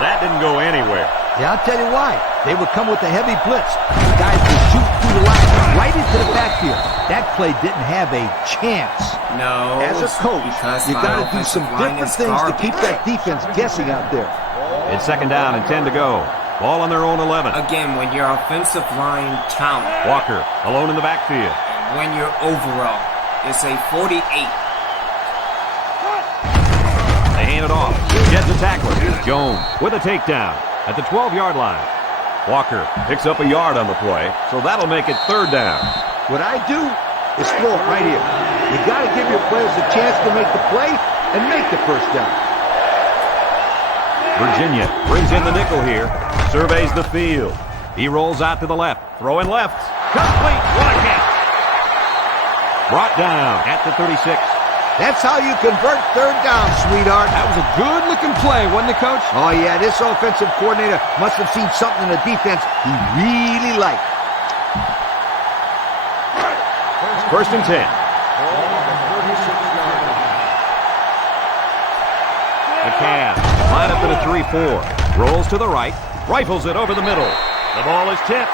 That didn't go anywhere. Yeah, I'll tell you why. They would come with a heavy blitz. The guys would shoot through the line, right into the backfield. That play didn't have a chance. No. As a coach, because you my got to do offensive some line different is things to garbage. keep that defense guessing out there. It's 2nd down and 10 to go. Ball on their own 11. Again, when your offensive line count, Walker alone in the backfield. when your overall is a 48. They hand it off. Gets a tackler. Jones with a takedown at the 12-yard line. Walker picks up a yard on the play, so that'll make it 3rd down. What I do is throw it right here. You got to give your players a chance to make the play and make the 1st down. Virginia brings in the nickel here. Surveys the field. He rolls out to the left. Throwing left. Complete. What a catch. Brought down at the 36. That's how you convert 3rd down, sweetheart. That was a good-looking play, wasn't it, Coach? Oh, yeah, this offensive coordinator must have seen something in the defense he really liked. 1st and 10. The Cavs line up in a 3-4. Rolls to the right. Rifles it over the middle. The ball is tipped.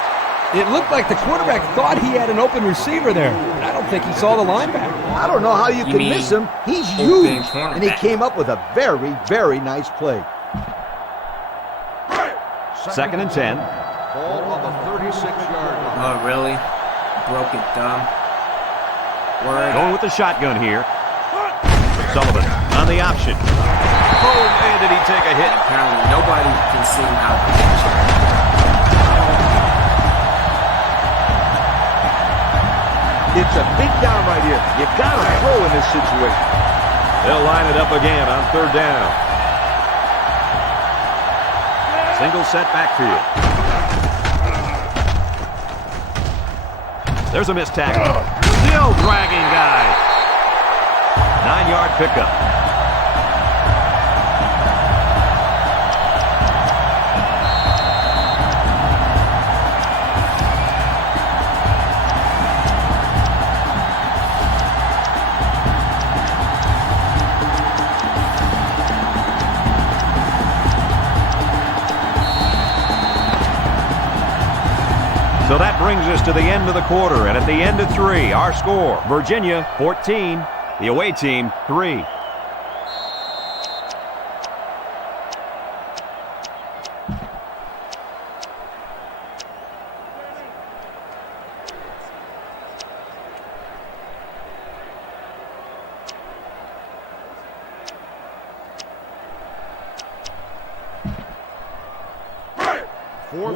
It looked like the quarterback thought he had an open receiver there. I don't think he saw the linebacker. I don't know how you can mean miss him. He's open huge. And he cornerback. came up with a very, very nice play. 2nd and 10. Ball on the 36-yard line. Oh, really? Broke it dumb. Word. Going with the shotgun here. Sullivan on the option. Oh, man, did he take a hit. Apparently nobody can see him out the picture. It's a big down right here. You got to throw in this situation. They'll line it up again on 3rd down. Single set backfield. There's a missed tackle. Still dragging guys. 9-yard pickup. So that brings us to the end of the quarter, and at the end of 3, our score, Virginia 14, the away team 3.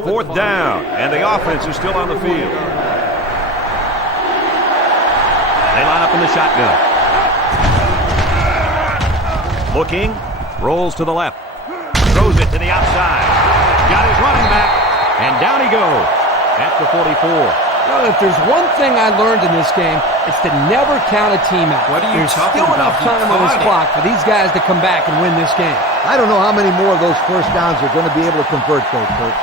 Fourth down, and the offense is still on the field. They line up in the shotgun. Looking, rolls to the left. Throws it to the outside. Got his running back, and down he goes at the 44. Well, if there's one thing I learned in this game, it's to never count a team out. What are you There's talking still about? enough time on this clock for these guys to come back and win this game. I don't know how many more of those first downs they're going to be able to convert, though, Kurt.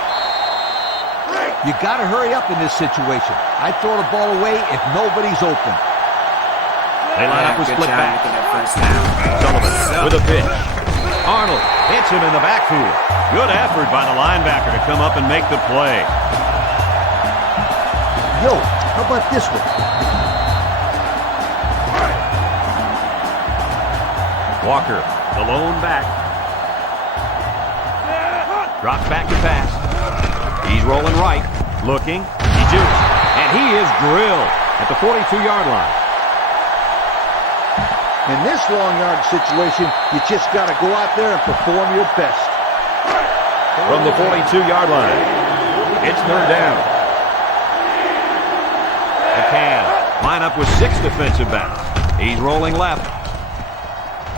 You got to hurry up in this situation. I throw the ball away if nobody's open. They line up with good split job back. making that first down. Sullivan with a pitch. Arnold hits him in the backfield. Good effort by the linebacker to come up and make the play. Yo, how about this one? Walker, the lone back. Drops back to pass. He's rolling right. Looking. He jukes. And he is drilled at the 42-yard line. In this long yard situation, you just got to go out there and perform your best. From the 42-yard line, it's 3rd down. McCann line up with 6 defensive backs. He's rolling left.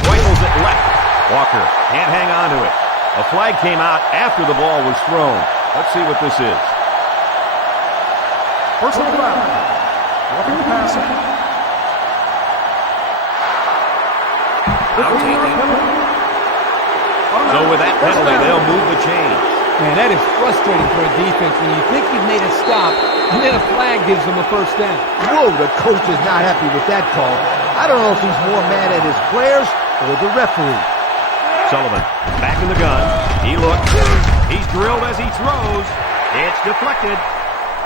Rifles it left. Walker can't hang on to it. A flag came out after the ball was thrown. Let's see what this is. Personal foul. Roughing the passer. I'll take it. So with that penalty, they'll move the chains. Man, that is frustrating for a defense when you think you've made a stop, and then a flag gives them a first down. Whoa, the coach is not happy with that call. I don't know if he's more mad at his players or the referee. Sullivan back in the gun. He looks. He's drilled as he throws. It's deflected.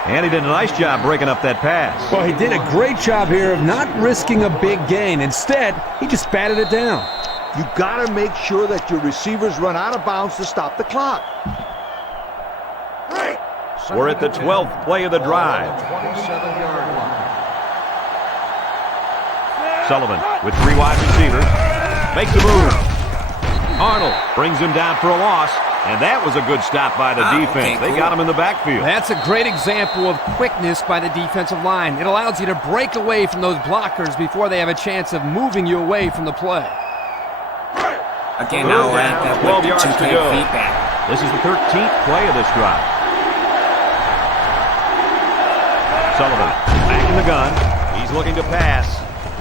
And he did a nice job breaking up that pass. Well, he did a great job here of not risking a big gain. Instead, he just batted it down. You got to make sure that your receivers run out of bounds to stop the clock. We're at the 12th play of the drive. 27-yard line. Sullivan with 3 wide receivers. Makes a move. Arnold brings him down for a loss. And that was a good stop by the defense. They got him in the backfield. That's a great example of quickness by the defensive line. It allows you to break away from those blockers before they have a chance of moving you away from the play. Again, now we're at that 12 yards to 2K go. feedback. This is the 13th play of this drive. Sullivan back in the gun. He's looking to pass.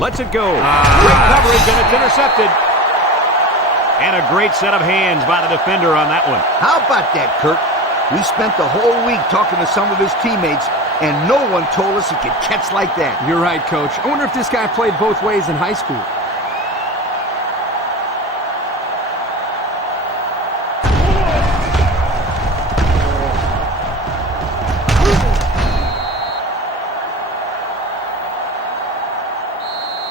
Lets it go. Great coverage, and it's intercepted. And a great set of hands by the defender on that one. How about that, Kurt? We spent the whole week talking to some of his teammates, and no one told us he could catch like that. You're right, Coach. I wonder if this guy played both ways in high school.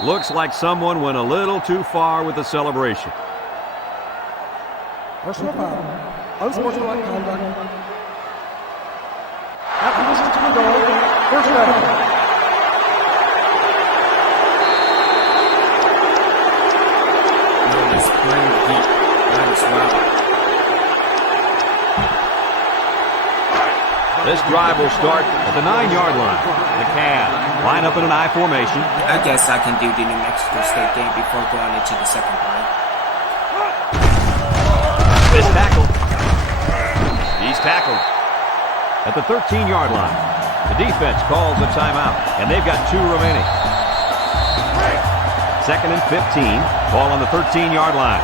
Looks like someone went a little too far with the celebration. Personal foul. Unsportsmanlike conduct. Acquisition to the goal. First down. This drive will start at the 9-yard line. The Cavs line up in an I formation. I guess I can do the New Mexico State game before going into the second play. This tackle. He's tackled at the 13-yard line. The defense calls a timeout, and they've got 2 remaining. 2nd and 15. Ball on the 13-yard line.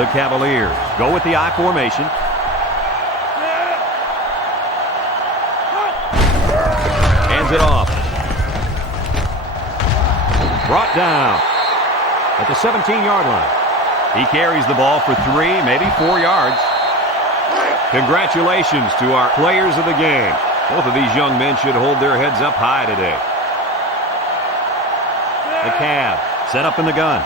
The Cavaliers go with the I formation. Hands it off. Brought down at the 17-yard line. He carries the ball for 3, maybe 4 yards. Congratulations to our players of the game. Both of these young men should hold their heads up high today. The Cavs set up in the gun.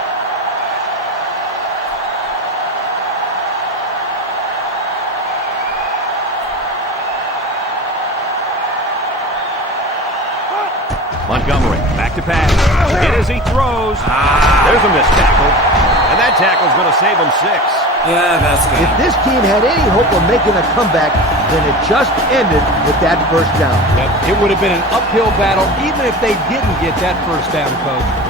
Montgomery back to pass. It as he throws. There's a missed tackle. And that tackle's going to save him 6. Yeah, that's good. If this team had any hope of making a comeback, then it just ended with that first down. Yep, it would have been an uphill battle even if they didn't get that first down, Coach.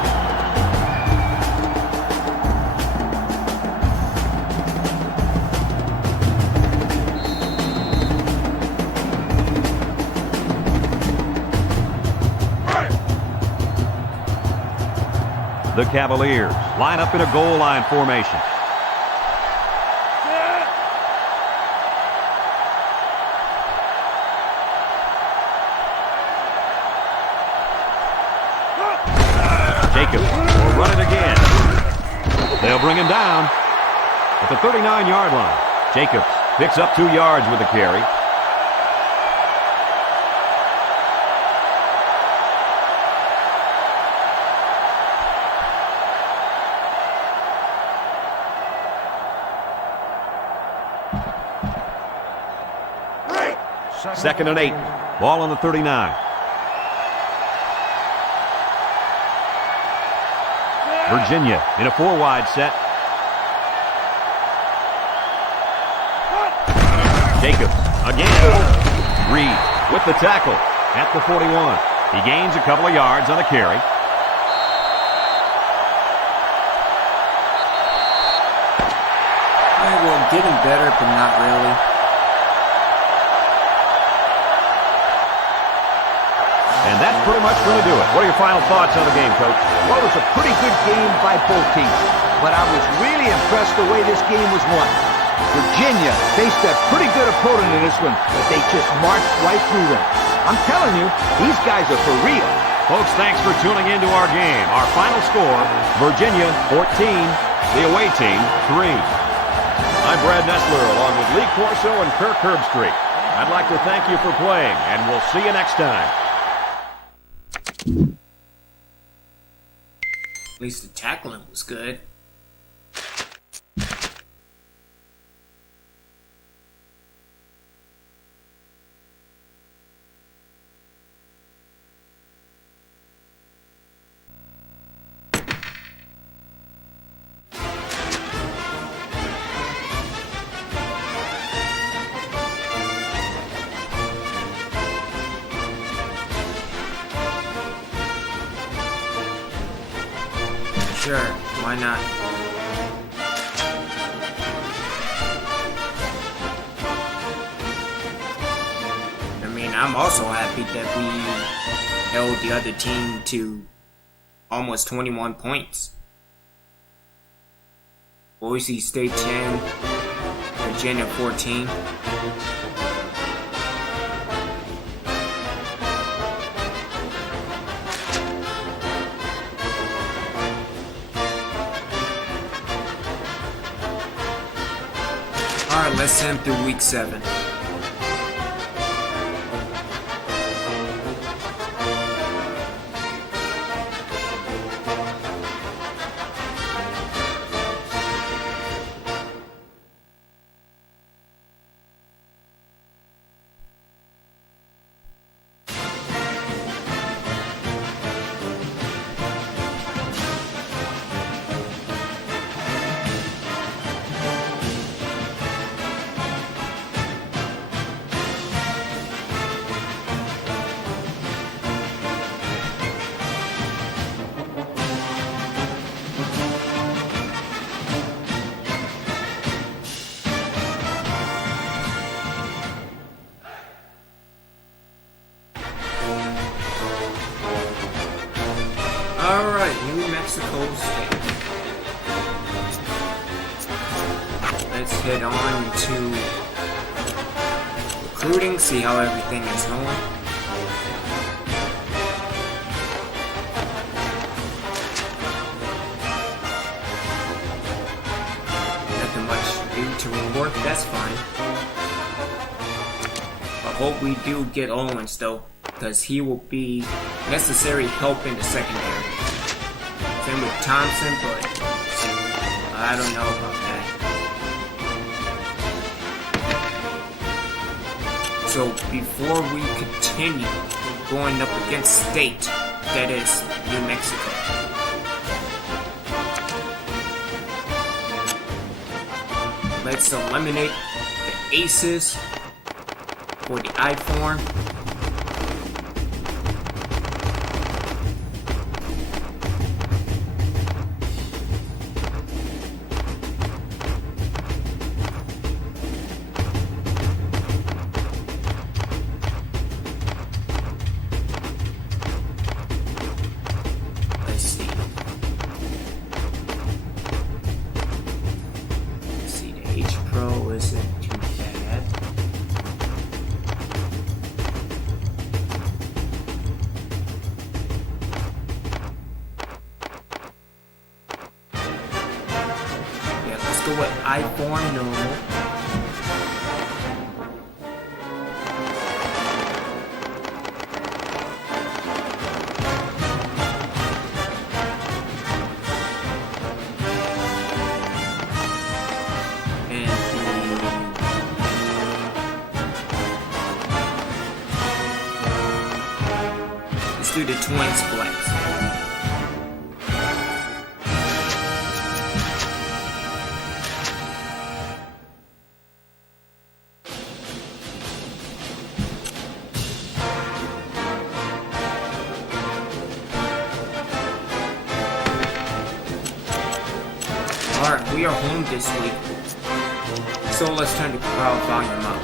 The Cavaliers line up in a goal line formation. Jacobs will run it again. They'll bring him down at the 39-yard line. Jacobs picks up 2 yards with the carry. Second and 8. Ball on the 39. Virginia in a 4-wide set. Jacobs again. Reed with the tackle at the 41. He gains a couple of yards on the carry. Well, getting better, but not really. And that's pretty much going to do it. What are your final thoughts on the game, Coach? Well, it was a pretty good game by both teams, but I was really impressed the way this game was won. Virginia faced a pretty good opponent in this one, but they just marched right through them. I'm telling you, these guys are for real. Folks, thanks for tuning into our game. Our final score, Virginia 14, the away team 3. I'm Brad Nessler along with Lee Corso and Kirk Herbstreit. I'd like to thank you for playing, and we'll see you next time. At least the tackling was good. Sure, why not? I mean, I'm also happy that we held the other team to almost 21 points. Boise State 10, Virginia 14. Alright, let's send through week 7. recruiting, see how everything is going. Nothing much due to reward, that's fine. I hope we do get Owens though, because he will be necessary help in the secondary. Same with Thompson, but I don't know about that. So before we continue going up against State, that is New Mexico, let's eliminate the aces for the I-form. Pro isn't too bad. Yeah, let's go with I-form normal. Do the twins flex. Alright, we are home this week. So let's turn the crowd volume up.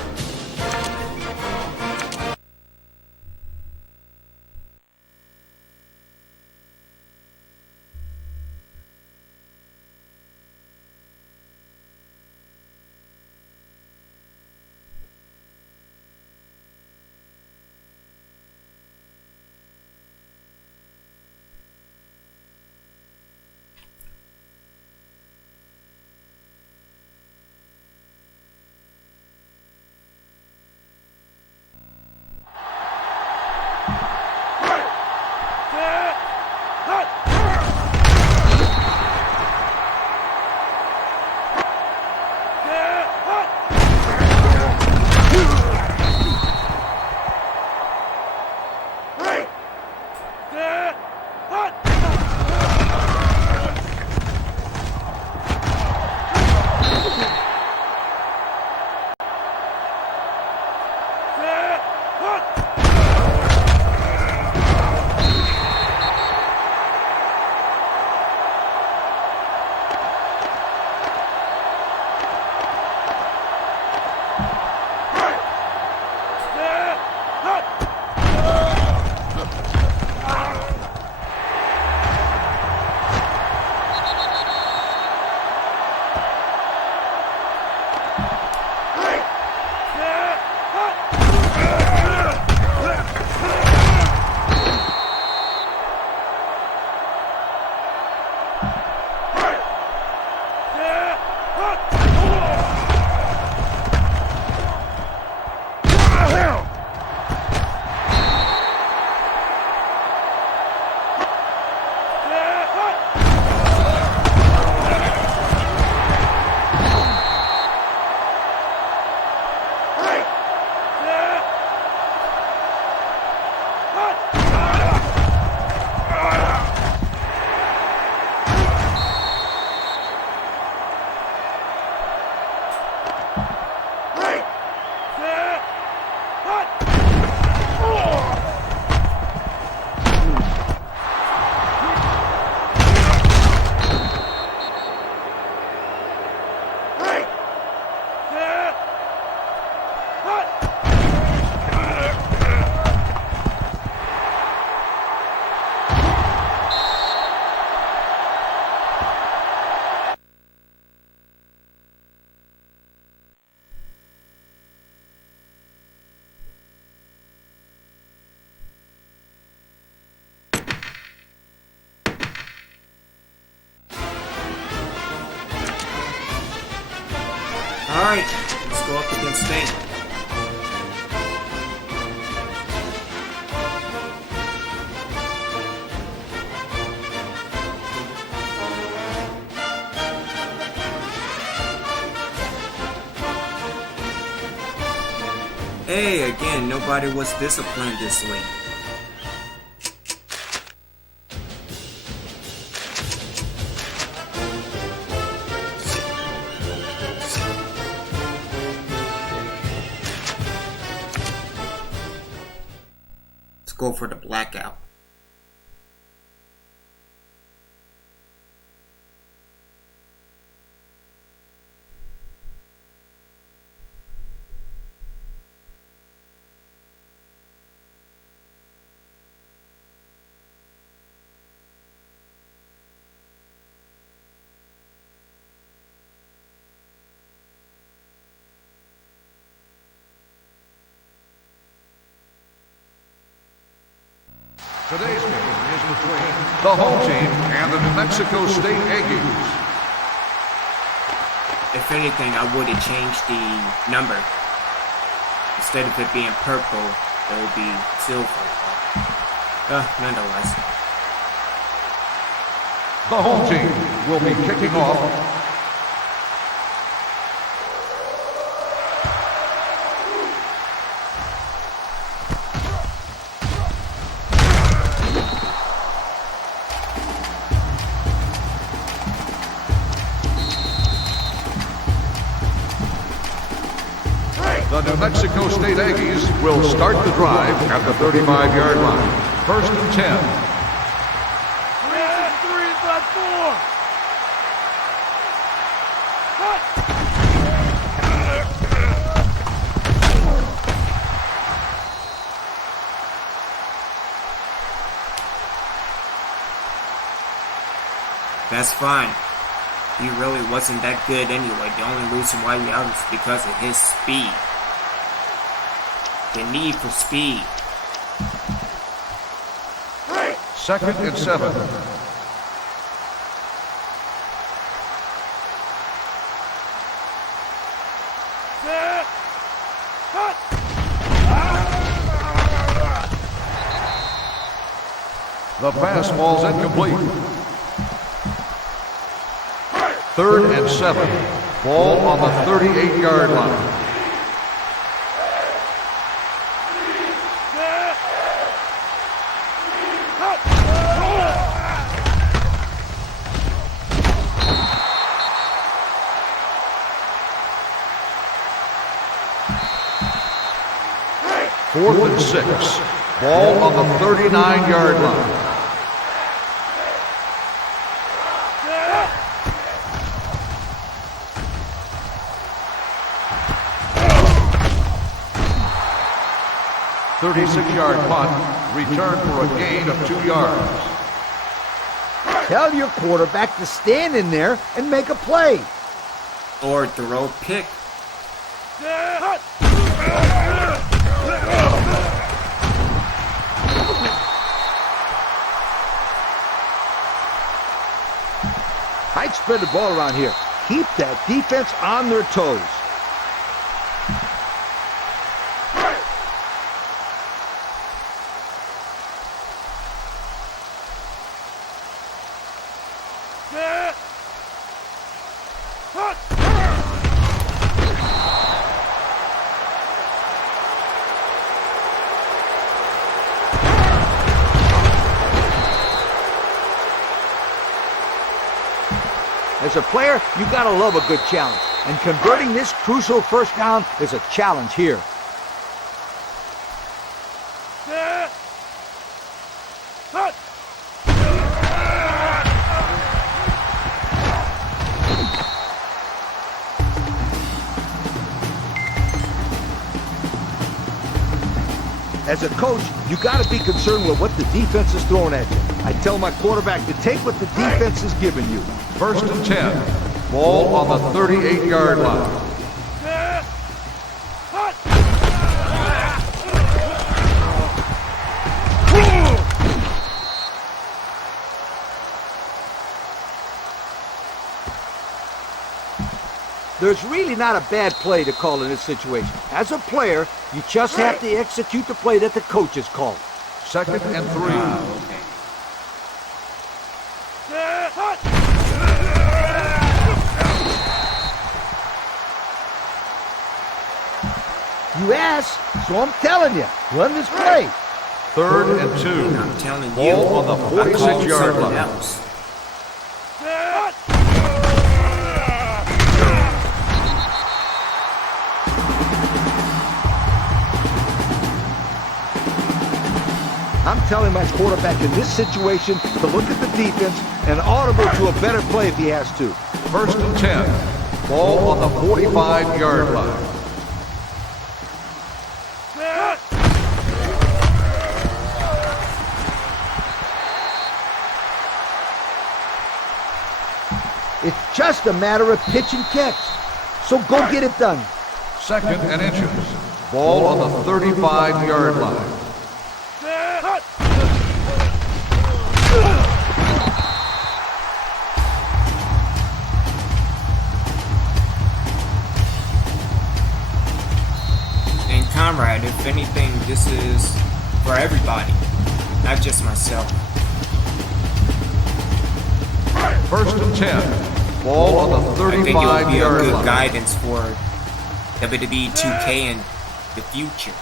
Alright, let's go up against State. Hey, again, nobody was disciplined this week. Let's go for the blackout. Today's game is between the home team and the New Mexico State Aggies. If anything, I would have changed the number. Instead of it being purple, it would be silver. Nonetheless. The home team will be kicking off. The New Mexico State Aggies will start the drive at the 35-yard line. First and 10. 3 inside 4. That's fine. He really wasn't that good anyway. The only reason why he out is because of his speed. The need for speed. Second and 7. The pass falls incomplete. Third and 7. Ball on the 38-yard line. Fourth and 6. Ball on the 39-yard line. .36-yard punt, return for a gain of 2 yards. Tell your quarterback to stand in there and make a play. Or throw a pick. I'd spread the ball around here. Keep that defense on their toes. As a player, you gotta love a good challenge. And converting this crucial first down is a challenge here. As a coach, you got to be concerned with what the defense is throwing at you. I tell my quarterback to take what the defense is giving you. First and 10. Ball on the 38-yard line. There's really not a bad play to call in this situation. As a player, you just have to execute the play that the coach has called. 2nd and 3. Okay. You asked, so I'm telling you, run this play. 3rd and 2. I'm telling you, Ball on the I called 46-yard something line. else. I'm telling my quarterback in this situation to look at the defense and audible to a better play if he has to. 1st and 10. Ball on the 45-yard line. It's just a matter of pitch and catch. So go get it done. 2nd and inches. Ball on the 35-yard line. And comrade, if anything, this is for everybody, not just myself. 1st and 10. Ball on the I think it would be a 35-yard good line. guidance for WWE 2K in the future.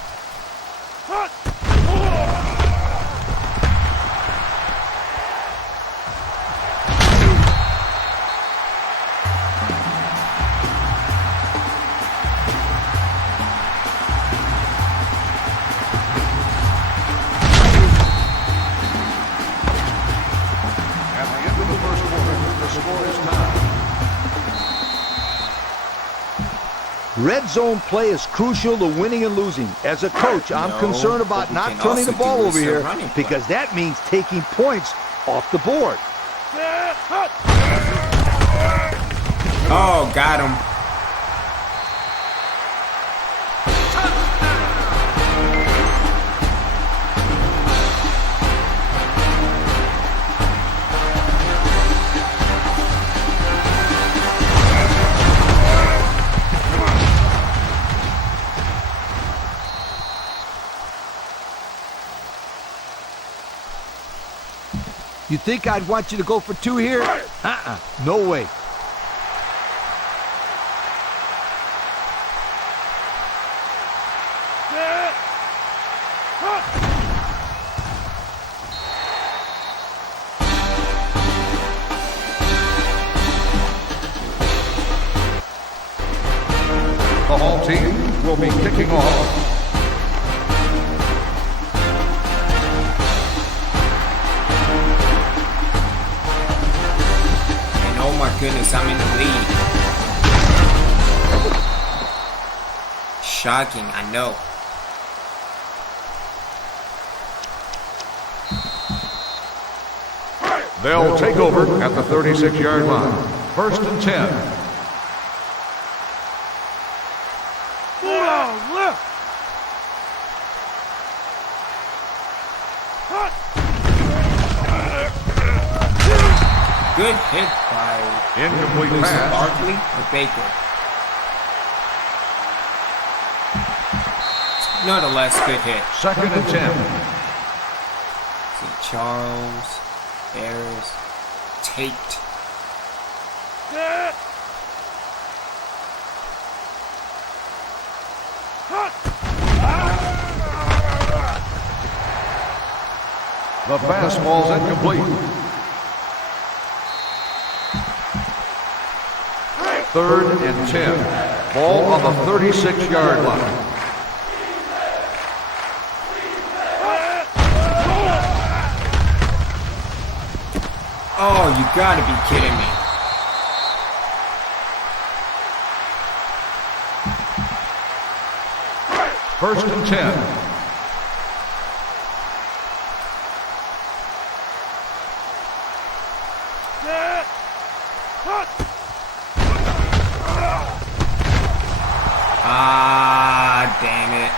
At the end of the first quarter, the score is tied. Red zone play is crucial to winning and losing. As a coach, I'm No, concerned but about we not can turning the also ball do over is a here running play. because that means taking points off the board. Oh, got him. You think I'd want you to go for 2 here? No way. The home team will be kicking off. And oh my goodness, I'm in the lead. Shocking, I know. They'll take over at the 36-yard line. 1st and 10. Good hit by Incomplete was it pass. Barkley or Baker. Nonetheless, good hit. 2nd and 10. See Charles, Harris, Tate. The fastball's incomplete. 3rd and 10. Ball on the 36-yard line. Oh, you gotta be kidding me. First and 10. Ah, damn it.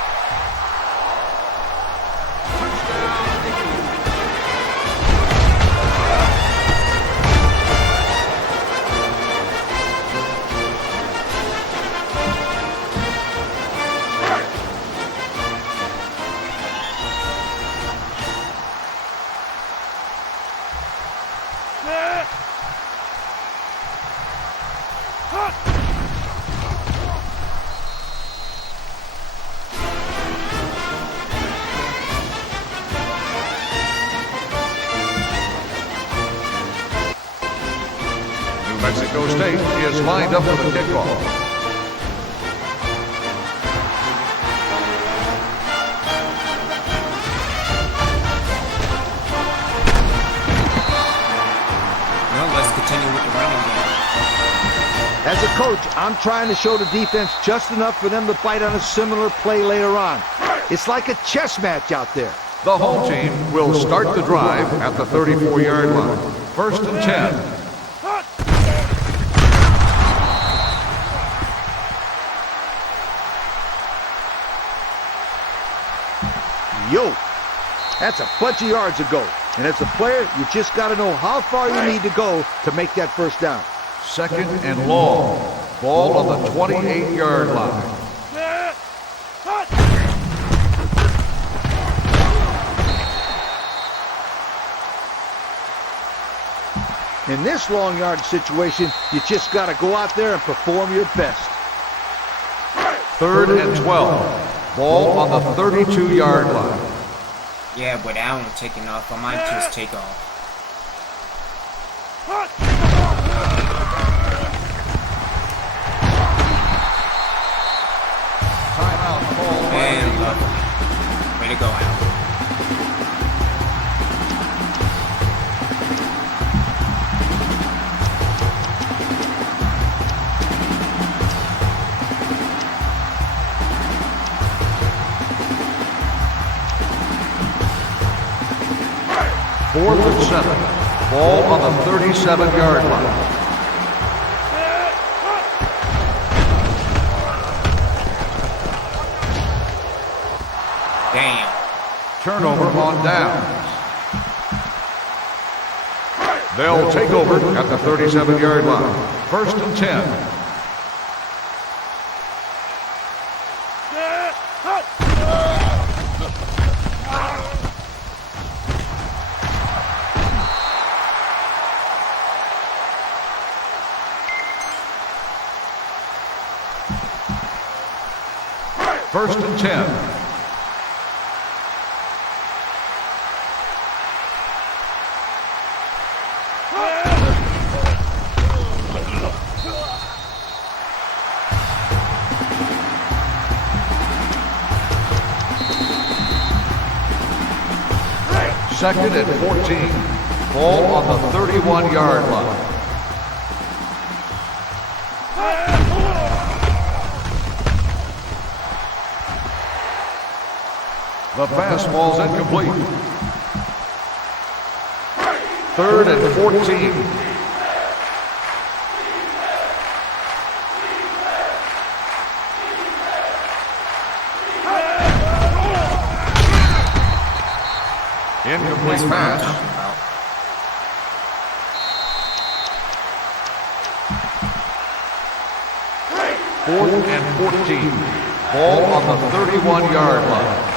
State is lined up for the kickoff. Let's continue with the running game. As a coach, I'm trying to show the defense just enough for them to bite on a similar play later on. It's like a chess match out there. The home team will start the drive at the 34-yard line. 1st and 10. Yo, that's a bunch of yards ago. And as a player, you just got to know how far you need to go to make that first down. 2nd and long. Ball on the 28-yard line. In this long yard situation, you just got to go out there and perform your best. 3rd and 12. Ball on the 32-yard line. Yeah, but Allen taking off. I might just take off. Timeout call. And lovely. Way to go, Allen. Fourth and 7. Ball on the 37-yard line. Damn. Turnover on downs. They'll take over at the 37-yard line. 1st and 10. First and 10. Second and 14. Ball on the 31-yard line. The fastball's incomplete. 3rd and 14. Incomplete pass. 4th and 14. Ball on the 31-yard line.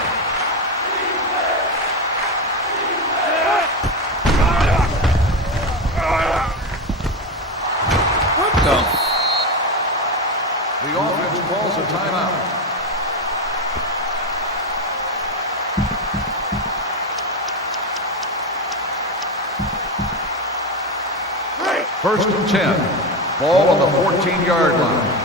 The offense calls a timeout. First and 10. Ball on the 14-yard line.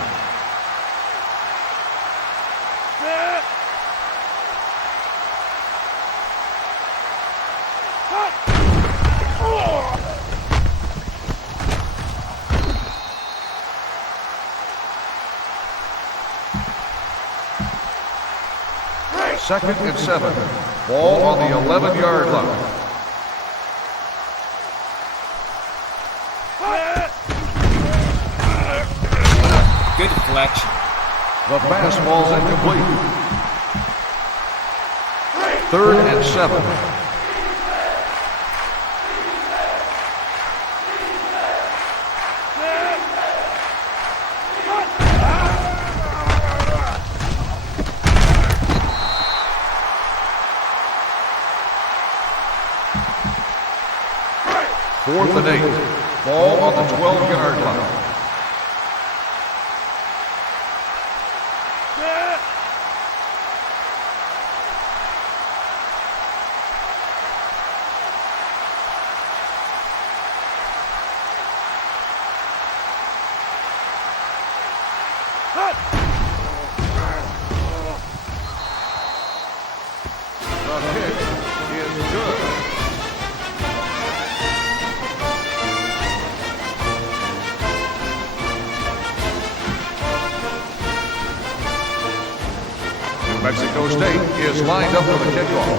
Second and 7. Ball on the 11-yard line. Good deflection. The fastball's incomplete. 3rd and 7. Fourth and 8. Ball on the 12-yard line. New Mexico State is lined up for the kickoff.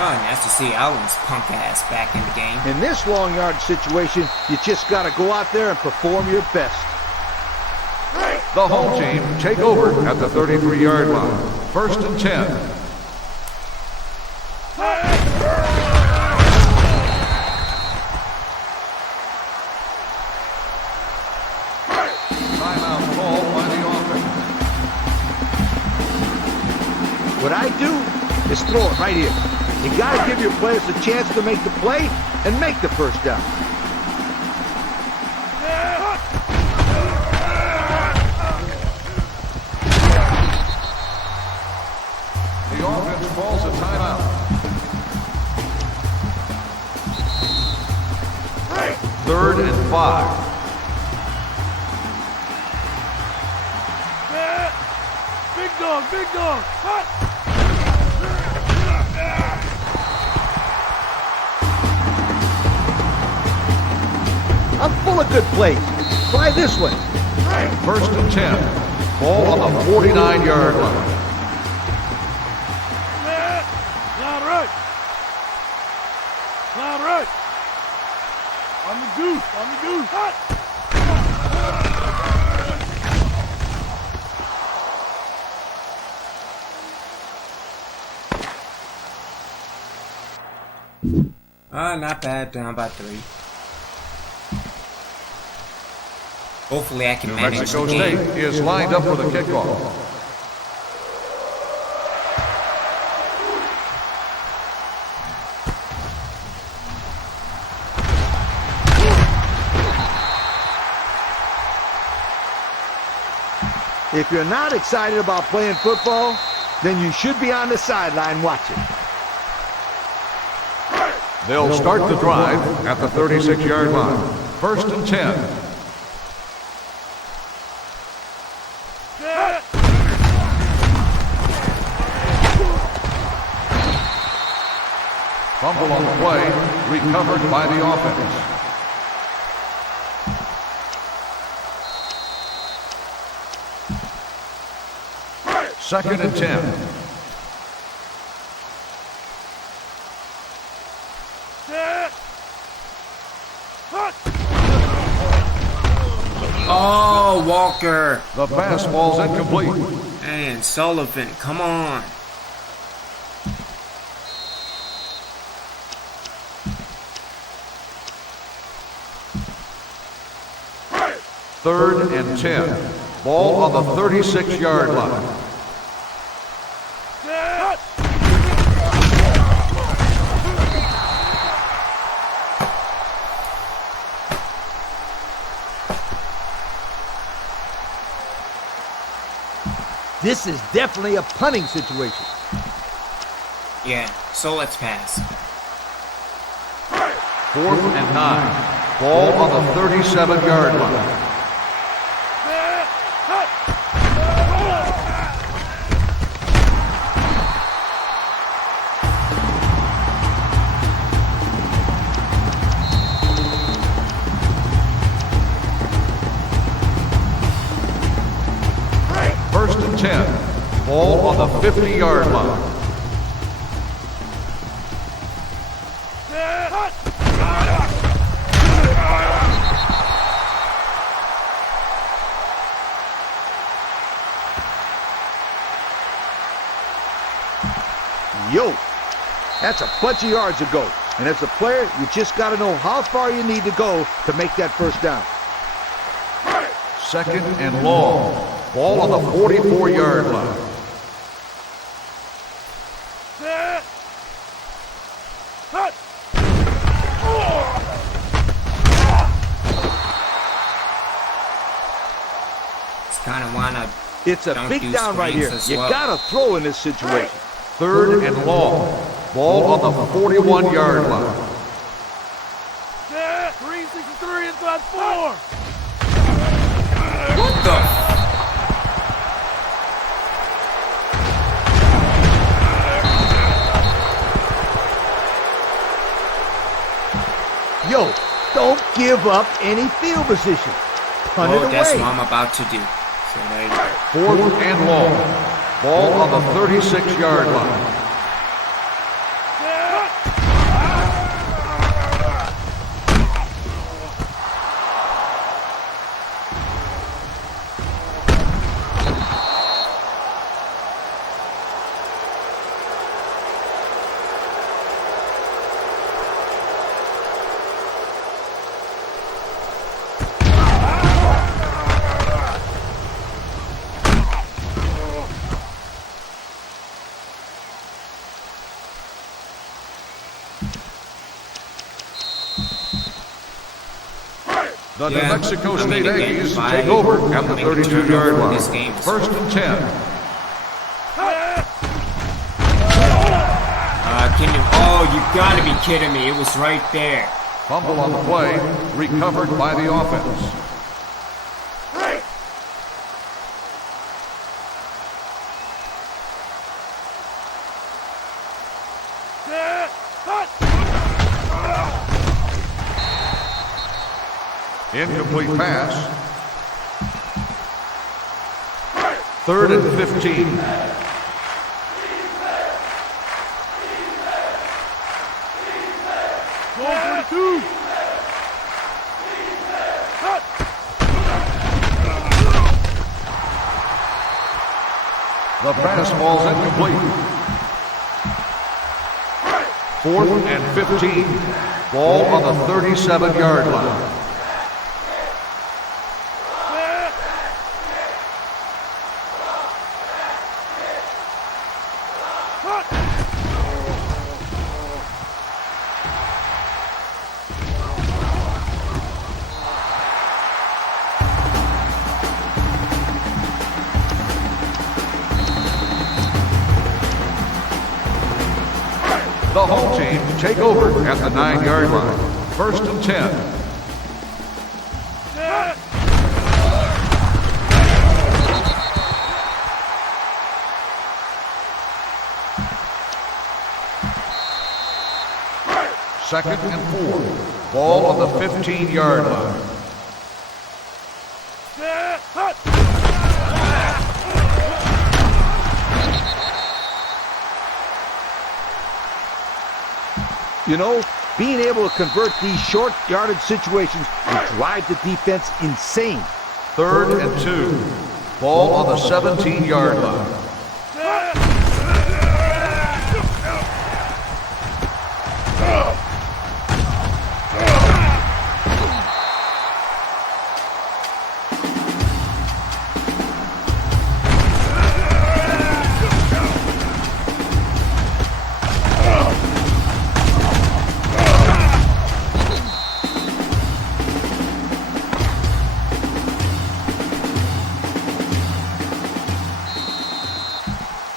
Oh, nice to see Allen's punk ass back in the game. In this long yard situation, you just got to go out there and perform your best. The home team take over at the 33-yard line. 1st and 10. Timeout call by the offense. What I do is throw it right here. You got to give your players a chance to make the play and make the first down. The offense calls a timeout. 3rd and 5. Big dog, big dog. Hot. I'm full of good plays. Try this one. 1st and 10. Ball on the 49-yard line. Line right. Line right. On the goose, on the goose. Hot. Not bad, down by 3. Hopefully I can New manage Mexico the State game. is lined up for the kickoff. If you're not excited about playing football, then you should be on the sideline watching. They'll start the drive at the 36-yard line. 1st and 10. Fumble on the play, recovered by the offense. Second and 10. Oh, Walker. The pass ball's incomplete. And Sullivan, come on. Third and 10. Ball on the 36-yard line. This is definitely a punting situation. Yeah, so let's pass. 4th and 9. Ball on the 37-yard line. First and 10. Ball on the 50-yard line. Yo, that's a bunch of yards ago. And as a player, you just got to know how far you need to go to make that first down. Second and long. Ball on the 44-yard line. It's kind of wanna. It's a Don't big do down right here. screens as You well. got to throw in this situation. Third and long. Ball on the 41-yard line. 363 inside 4. What the? Yo, don't give up any field position. Punt it Well, that's away. what I'm about to do. So there you go. 4th and long. Ball on the 36-yard line. The New Yeah, Mexico I mean, State again, Aggies if I take over at the make a 32-yard turnover, line. this game is 1st and 10. Can you? Oh, you gotta be kidding me! It was right there. Fumble on the play, recovered by the offense. Incomplete pass. 3rd and 15. Goal 42. The pass falls incomplete. 4th and 15. Ball on the 37-yard line. The home team take over at the 9-yard line. 1st and 10. Second and 4. Ball on the 15-yard line. You know, being able to convert these short yardage situations will drive the defense insane. 3rd and 2. Ball on the 17-yard line.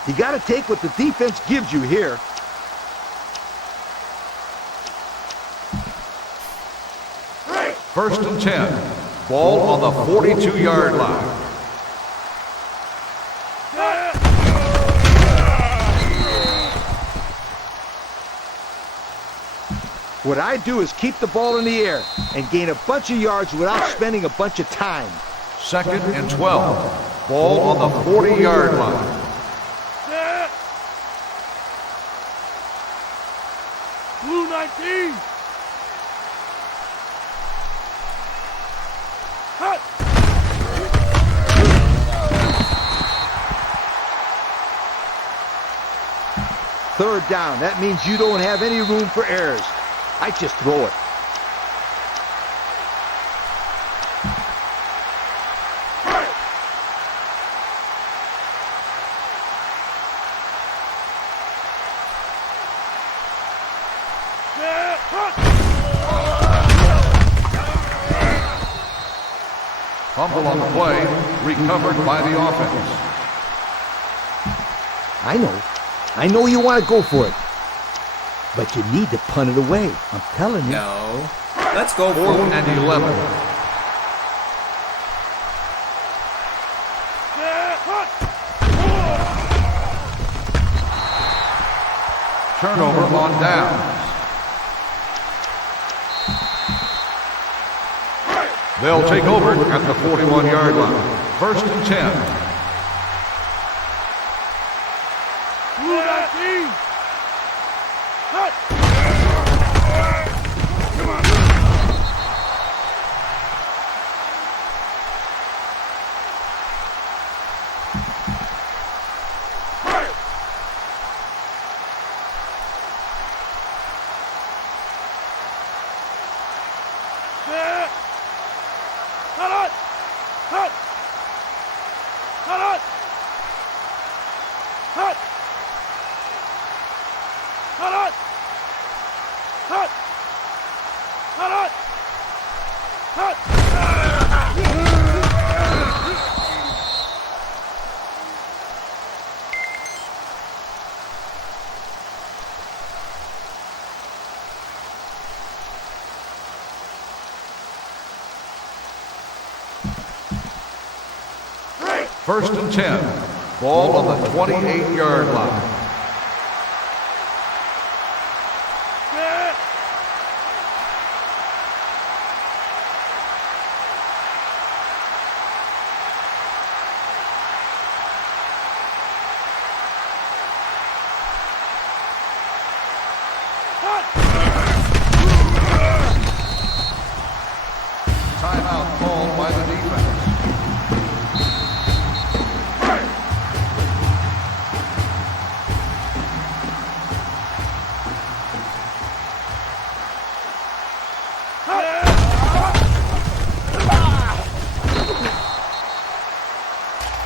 You got to take what the defense gives you here. First and 10. Ball on the 42-yard line. What I do is keep the ball in the air and gain a bunch of yards without spending a bunch of time. Second and 12. Ball on the 40-yard line. Blue 19. Cut. Third down. That means you don't have any room for errors. I just throw it. Fumble on the play, recovered by the offense. I know you want to go for it, but you need to punt it away. I'm telling you. No. Let's go for Fourth it. and 11. Turnover on downs. They'll take over at the 41-yard line. First and 10. Blue 19. Cut. Come on. First and 10. Ball on the 28-yard line. Timeout called by the defense.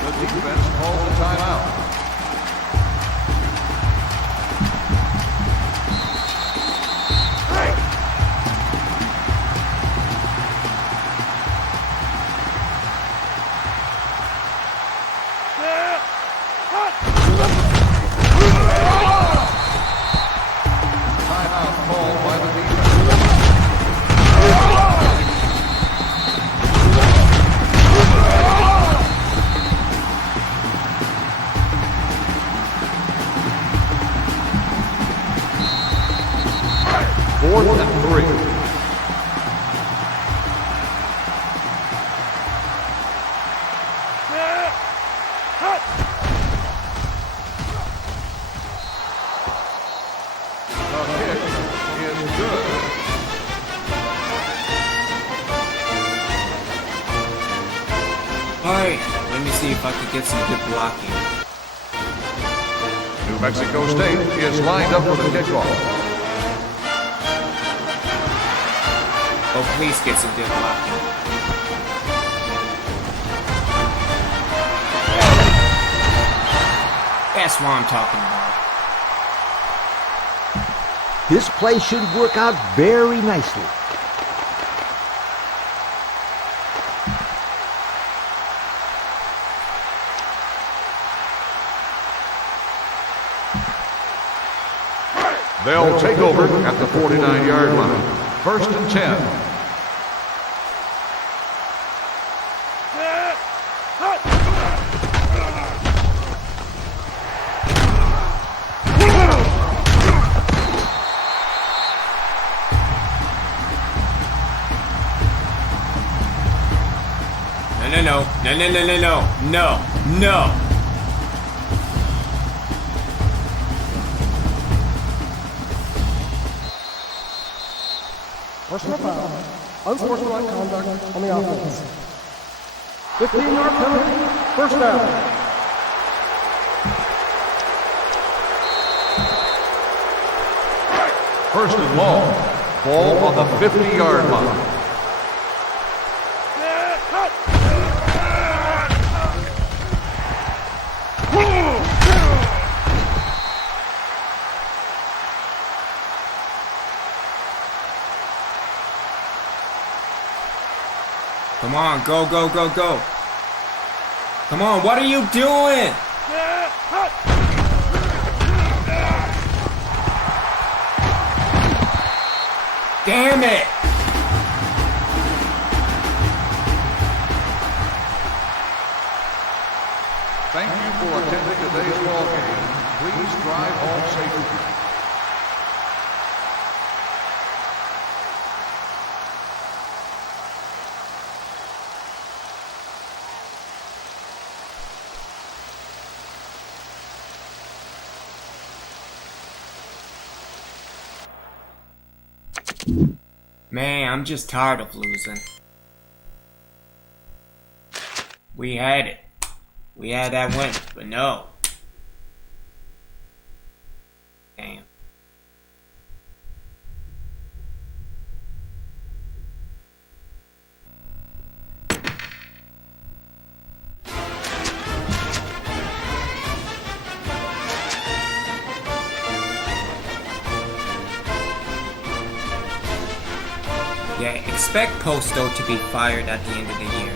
The defense calls the timeout. Timeout called by the defense. Fourth and 3. The kick is good. Alright, let me see if I can get some good blocking. New Mexico State is lined up for the kickoff. Oh, please get some good blocking. That's what I'm talking about. This play should work out very nicely. They'll take over at the 49-yard line. First and 10. No. Personal foul. Unsportsmanlike conduct on the offense. 15-yard penalty. First down. First and long. Ball on the 50-yard line. Come on, go. Come on, what are you doing? Damn it! Thank you for attending today's ball game. Please drive home safely. Man, I'm just tired of losing. We had it. We had that win, but no. Damn. Yeah, expect Posto to be fired at the end of the year.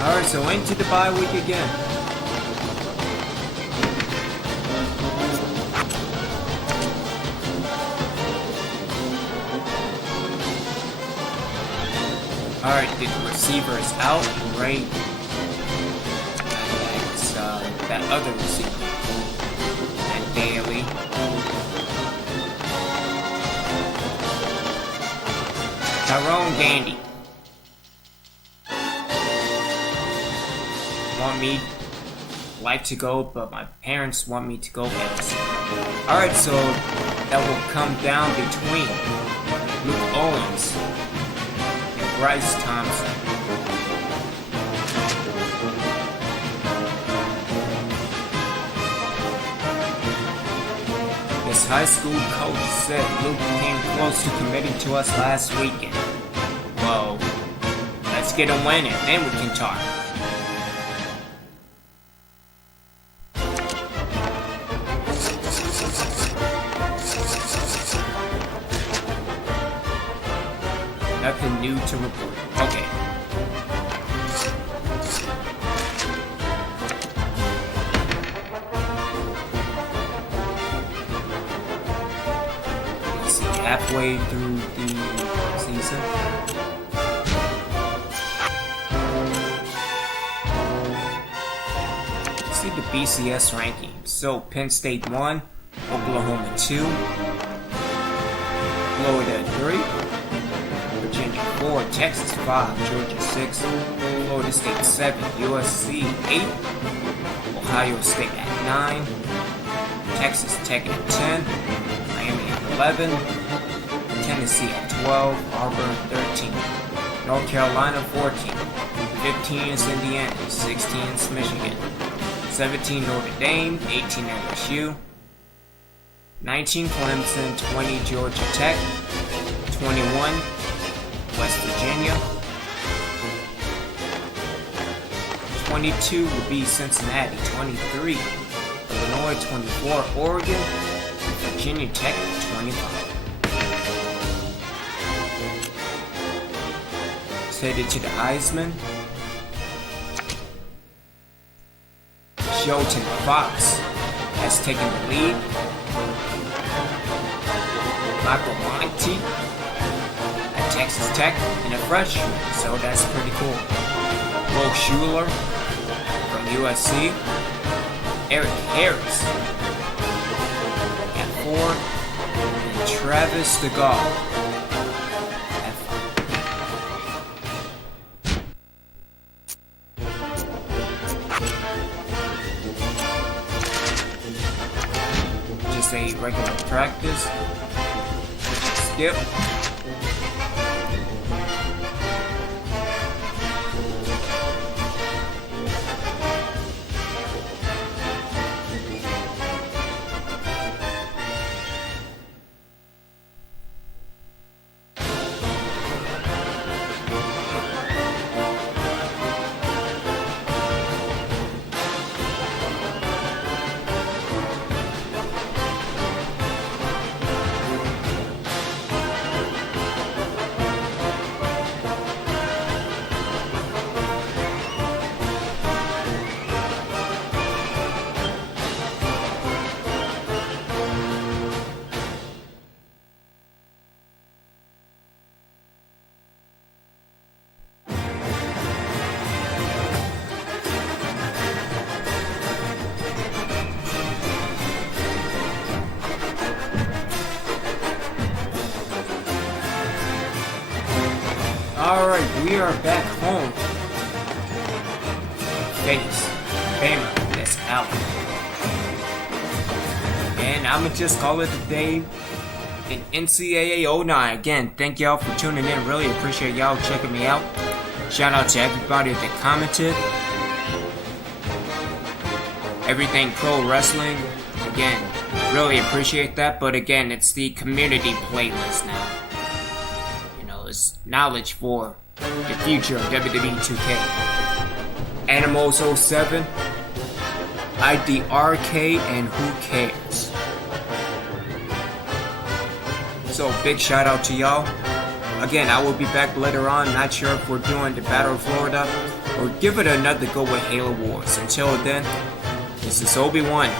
Alright, so into the bye week again. Alright, the receiver is out. Great. And that's that other receiver. And Daly. Tyrone Gandy. Want me like to go, but my parents want me to go Evans. Alright, so that will come down between Luke Owens and Bryce Thompson. This high school coach said Luke came close to committing to us last weekend. Well, let's get a win and then we can talk. Nothing new to report. Okay. Let's see, halfway through the season. Let's see the BCS ranking. So Penn State 1, Oklahoma 2, Florida 3. Virginia 4, Texas 5, Georgia 6, Florida State 7, USC 8, Ohio State at 9, Texas Tech at 10, Miami at 11, Tennessee at 12, Auburn 13, North Carolina 14, 15 is Indiana, 16 is Michigan, 17 Notre Dame, 18 LSU, 19 Clemson, 20 Georgia Tech, 21 West Virginia, 22 will be Cincinnati, 23 Illinois, 24 Oregon, Virginia Tech 25. Let's head into the Heisman. Shelton Fox has taken the lead. Michael Monty at Texas Tech in a freshman, so that's pretty cool. Will Schuler from USC. Eric Harris at 4. And Travis DeGaulle at 5. Just a regular practice. Yep. Alright, we are back home. Face Bama that's out. And I'ma just call it a day in NCAA 09. Again, thank y'all for tuning in. Really appreciate y'all checking me out. Shout out to everybody that commented. Everything pro wrestling. Again, really appreciate that. But again, it's the community playlist now. Is knowledge for the future of WWE 2K. Animals 07, IDRK, and Who Cares. So big shout out to y'all. Again, I will be back later on. Not sure if we're doing the Battle of Florida or give it another go with Halo Wars. Until then, this is Obi-Wan.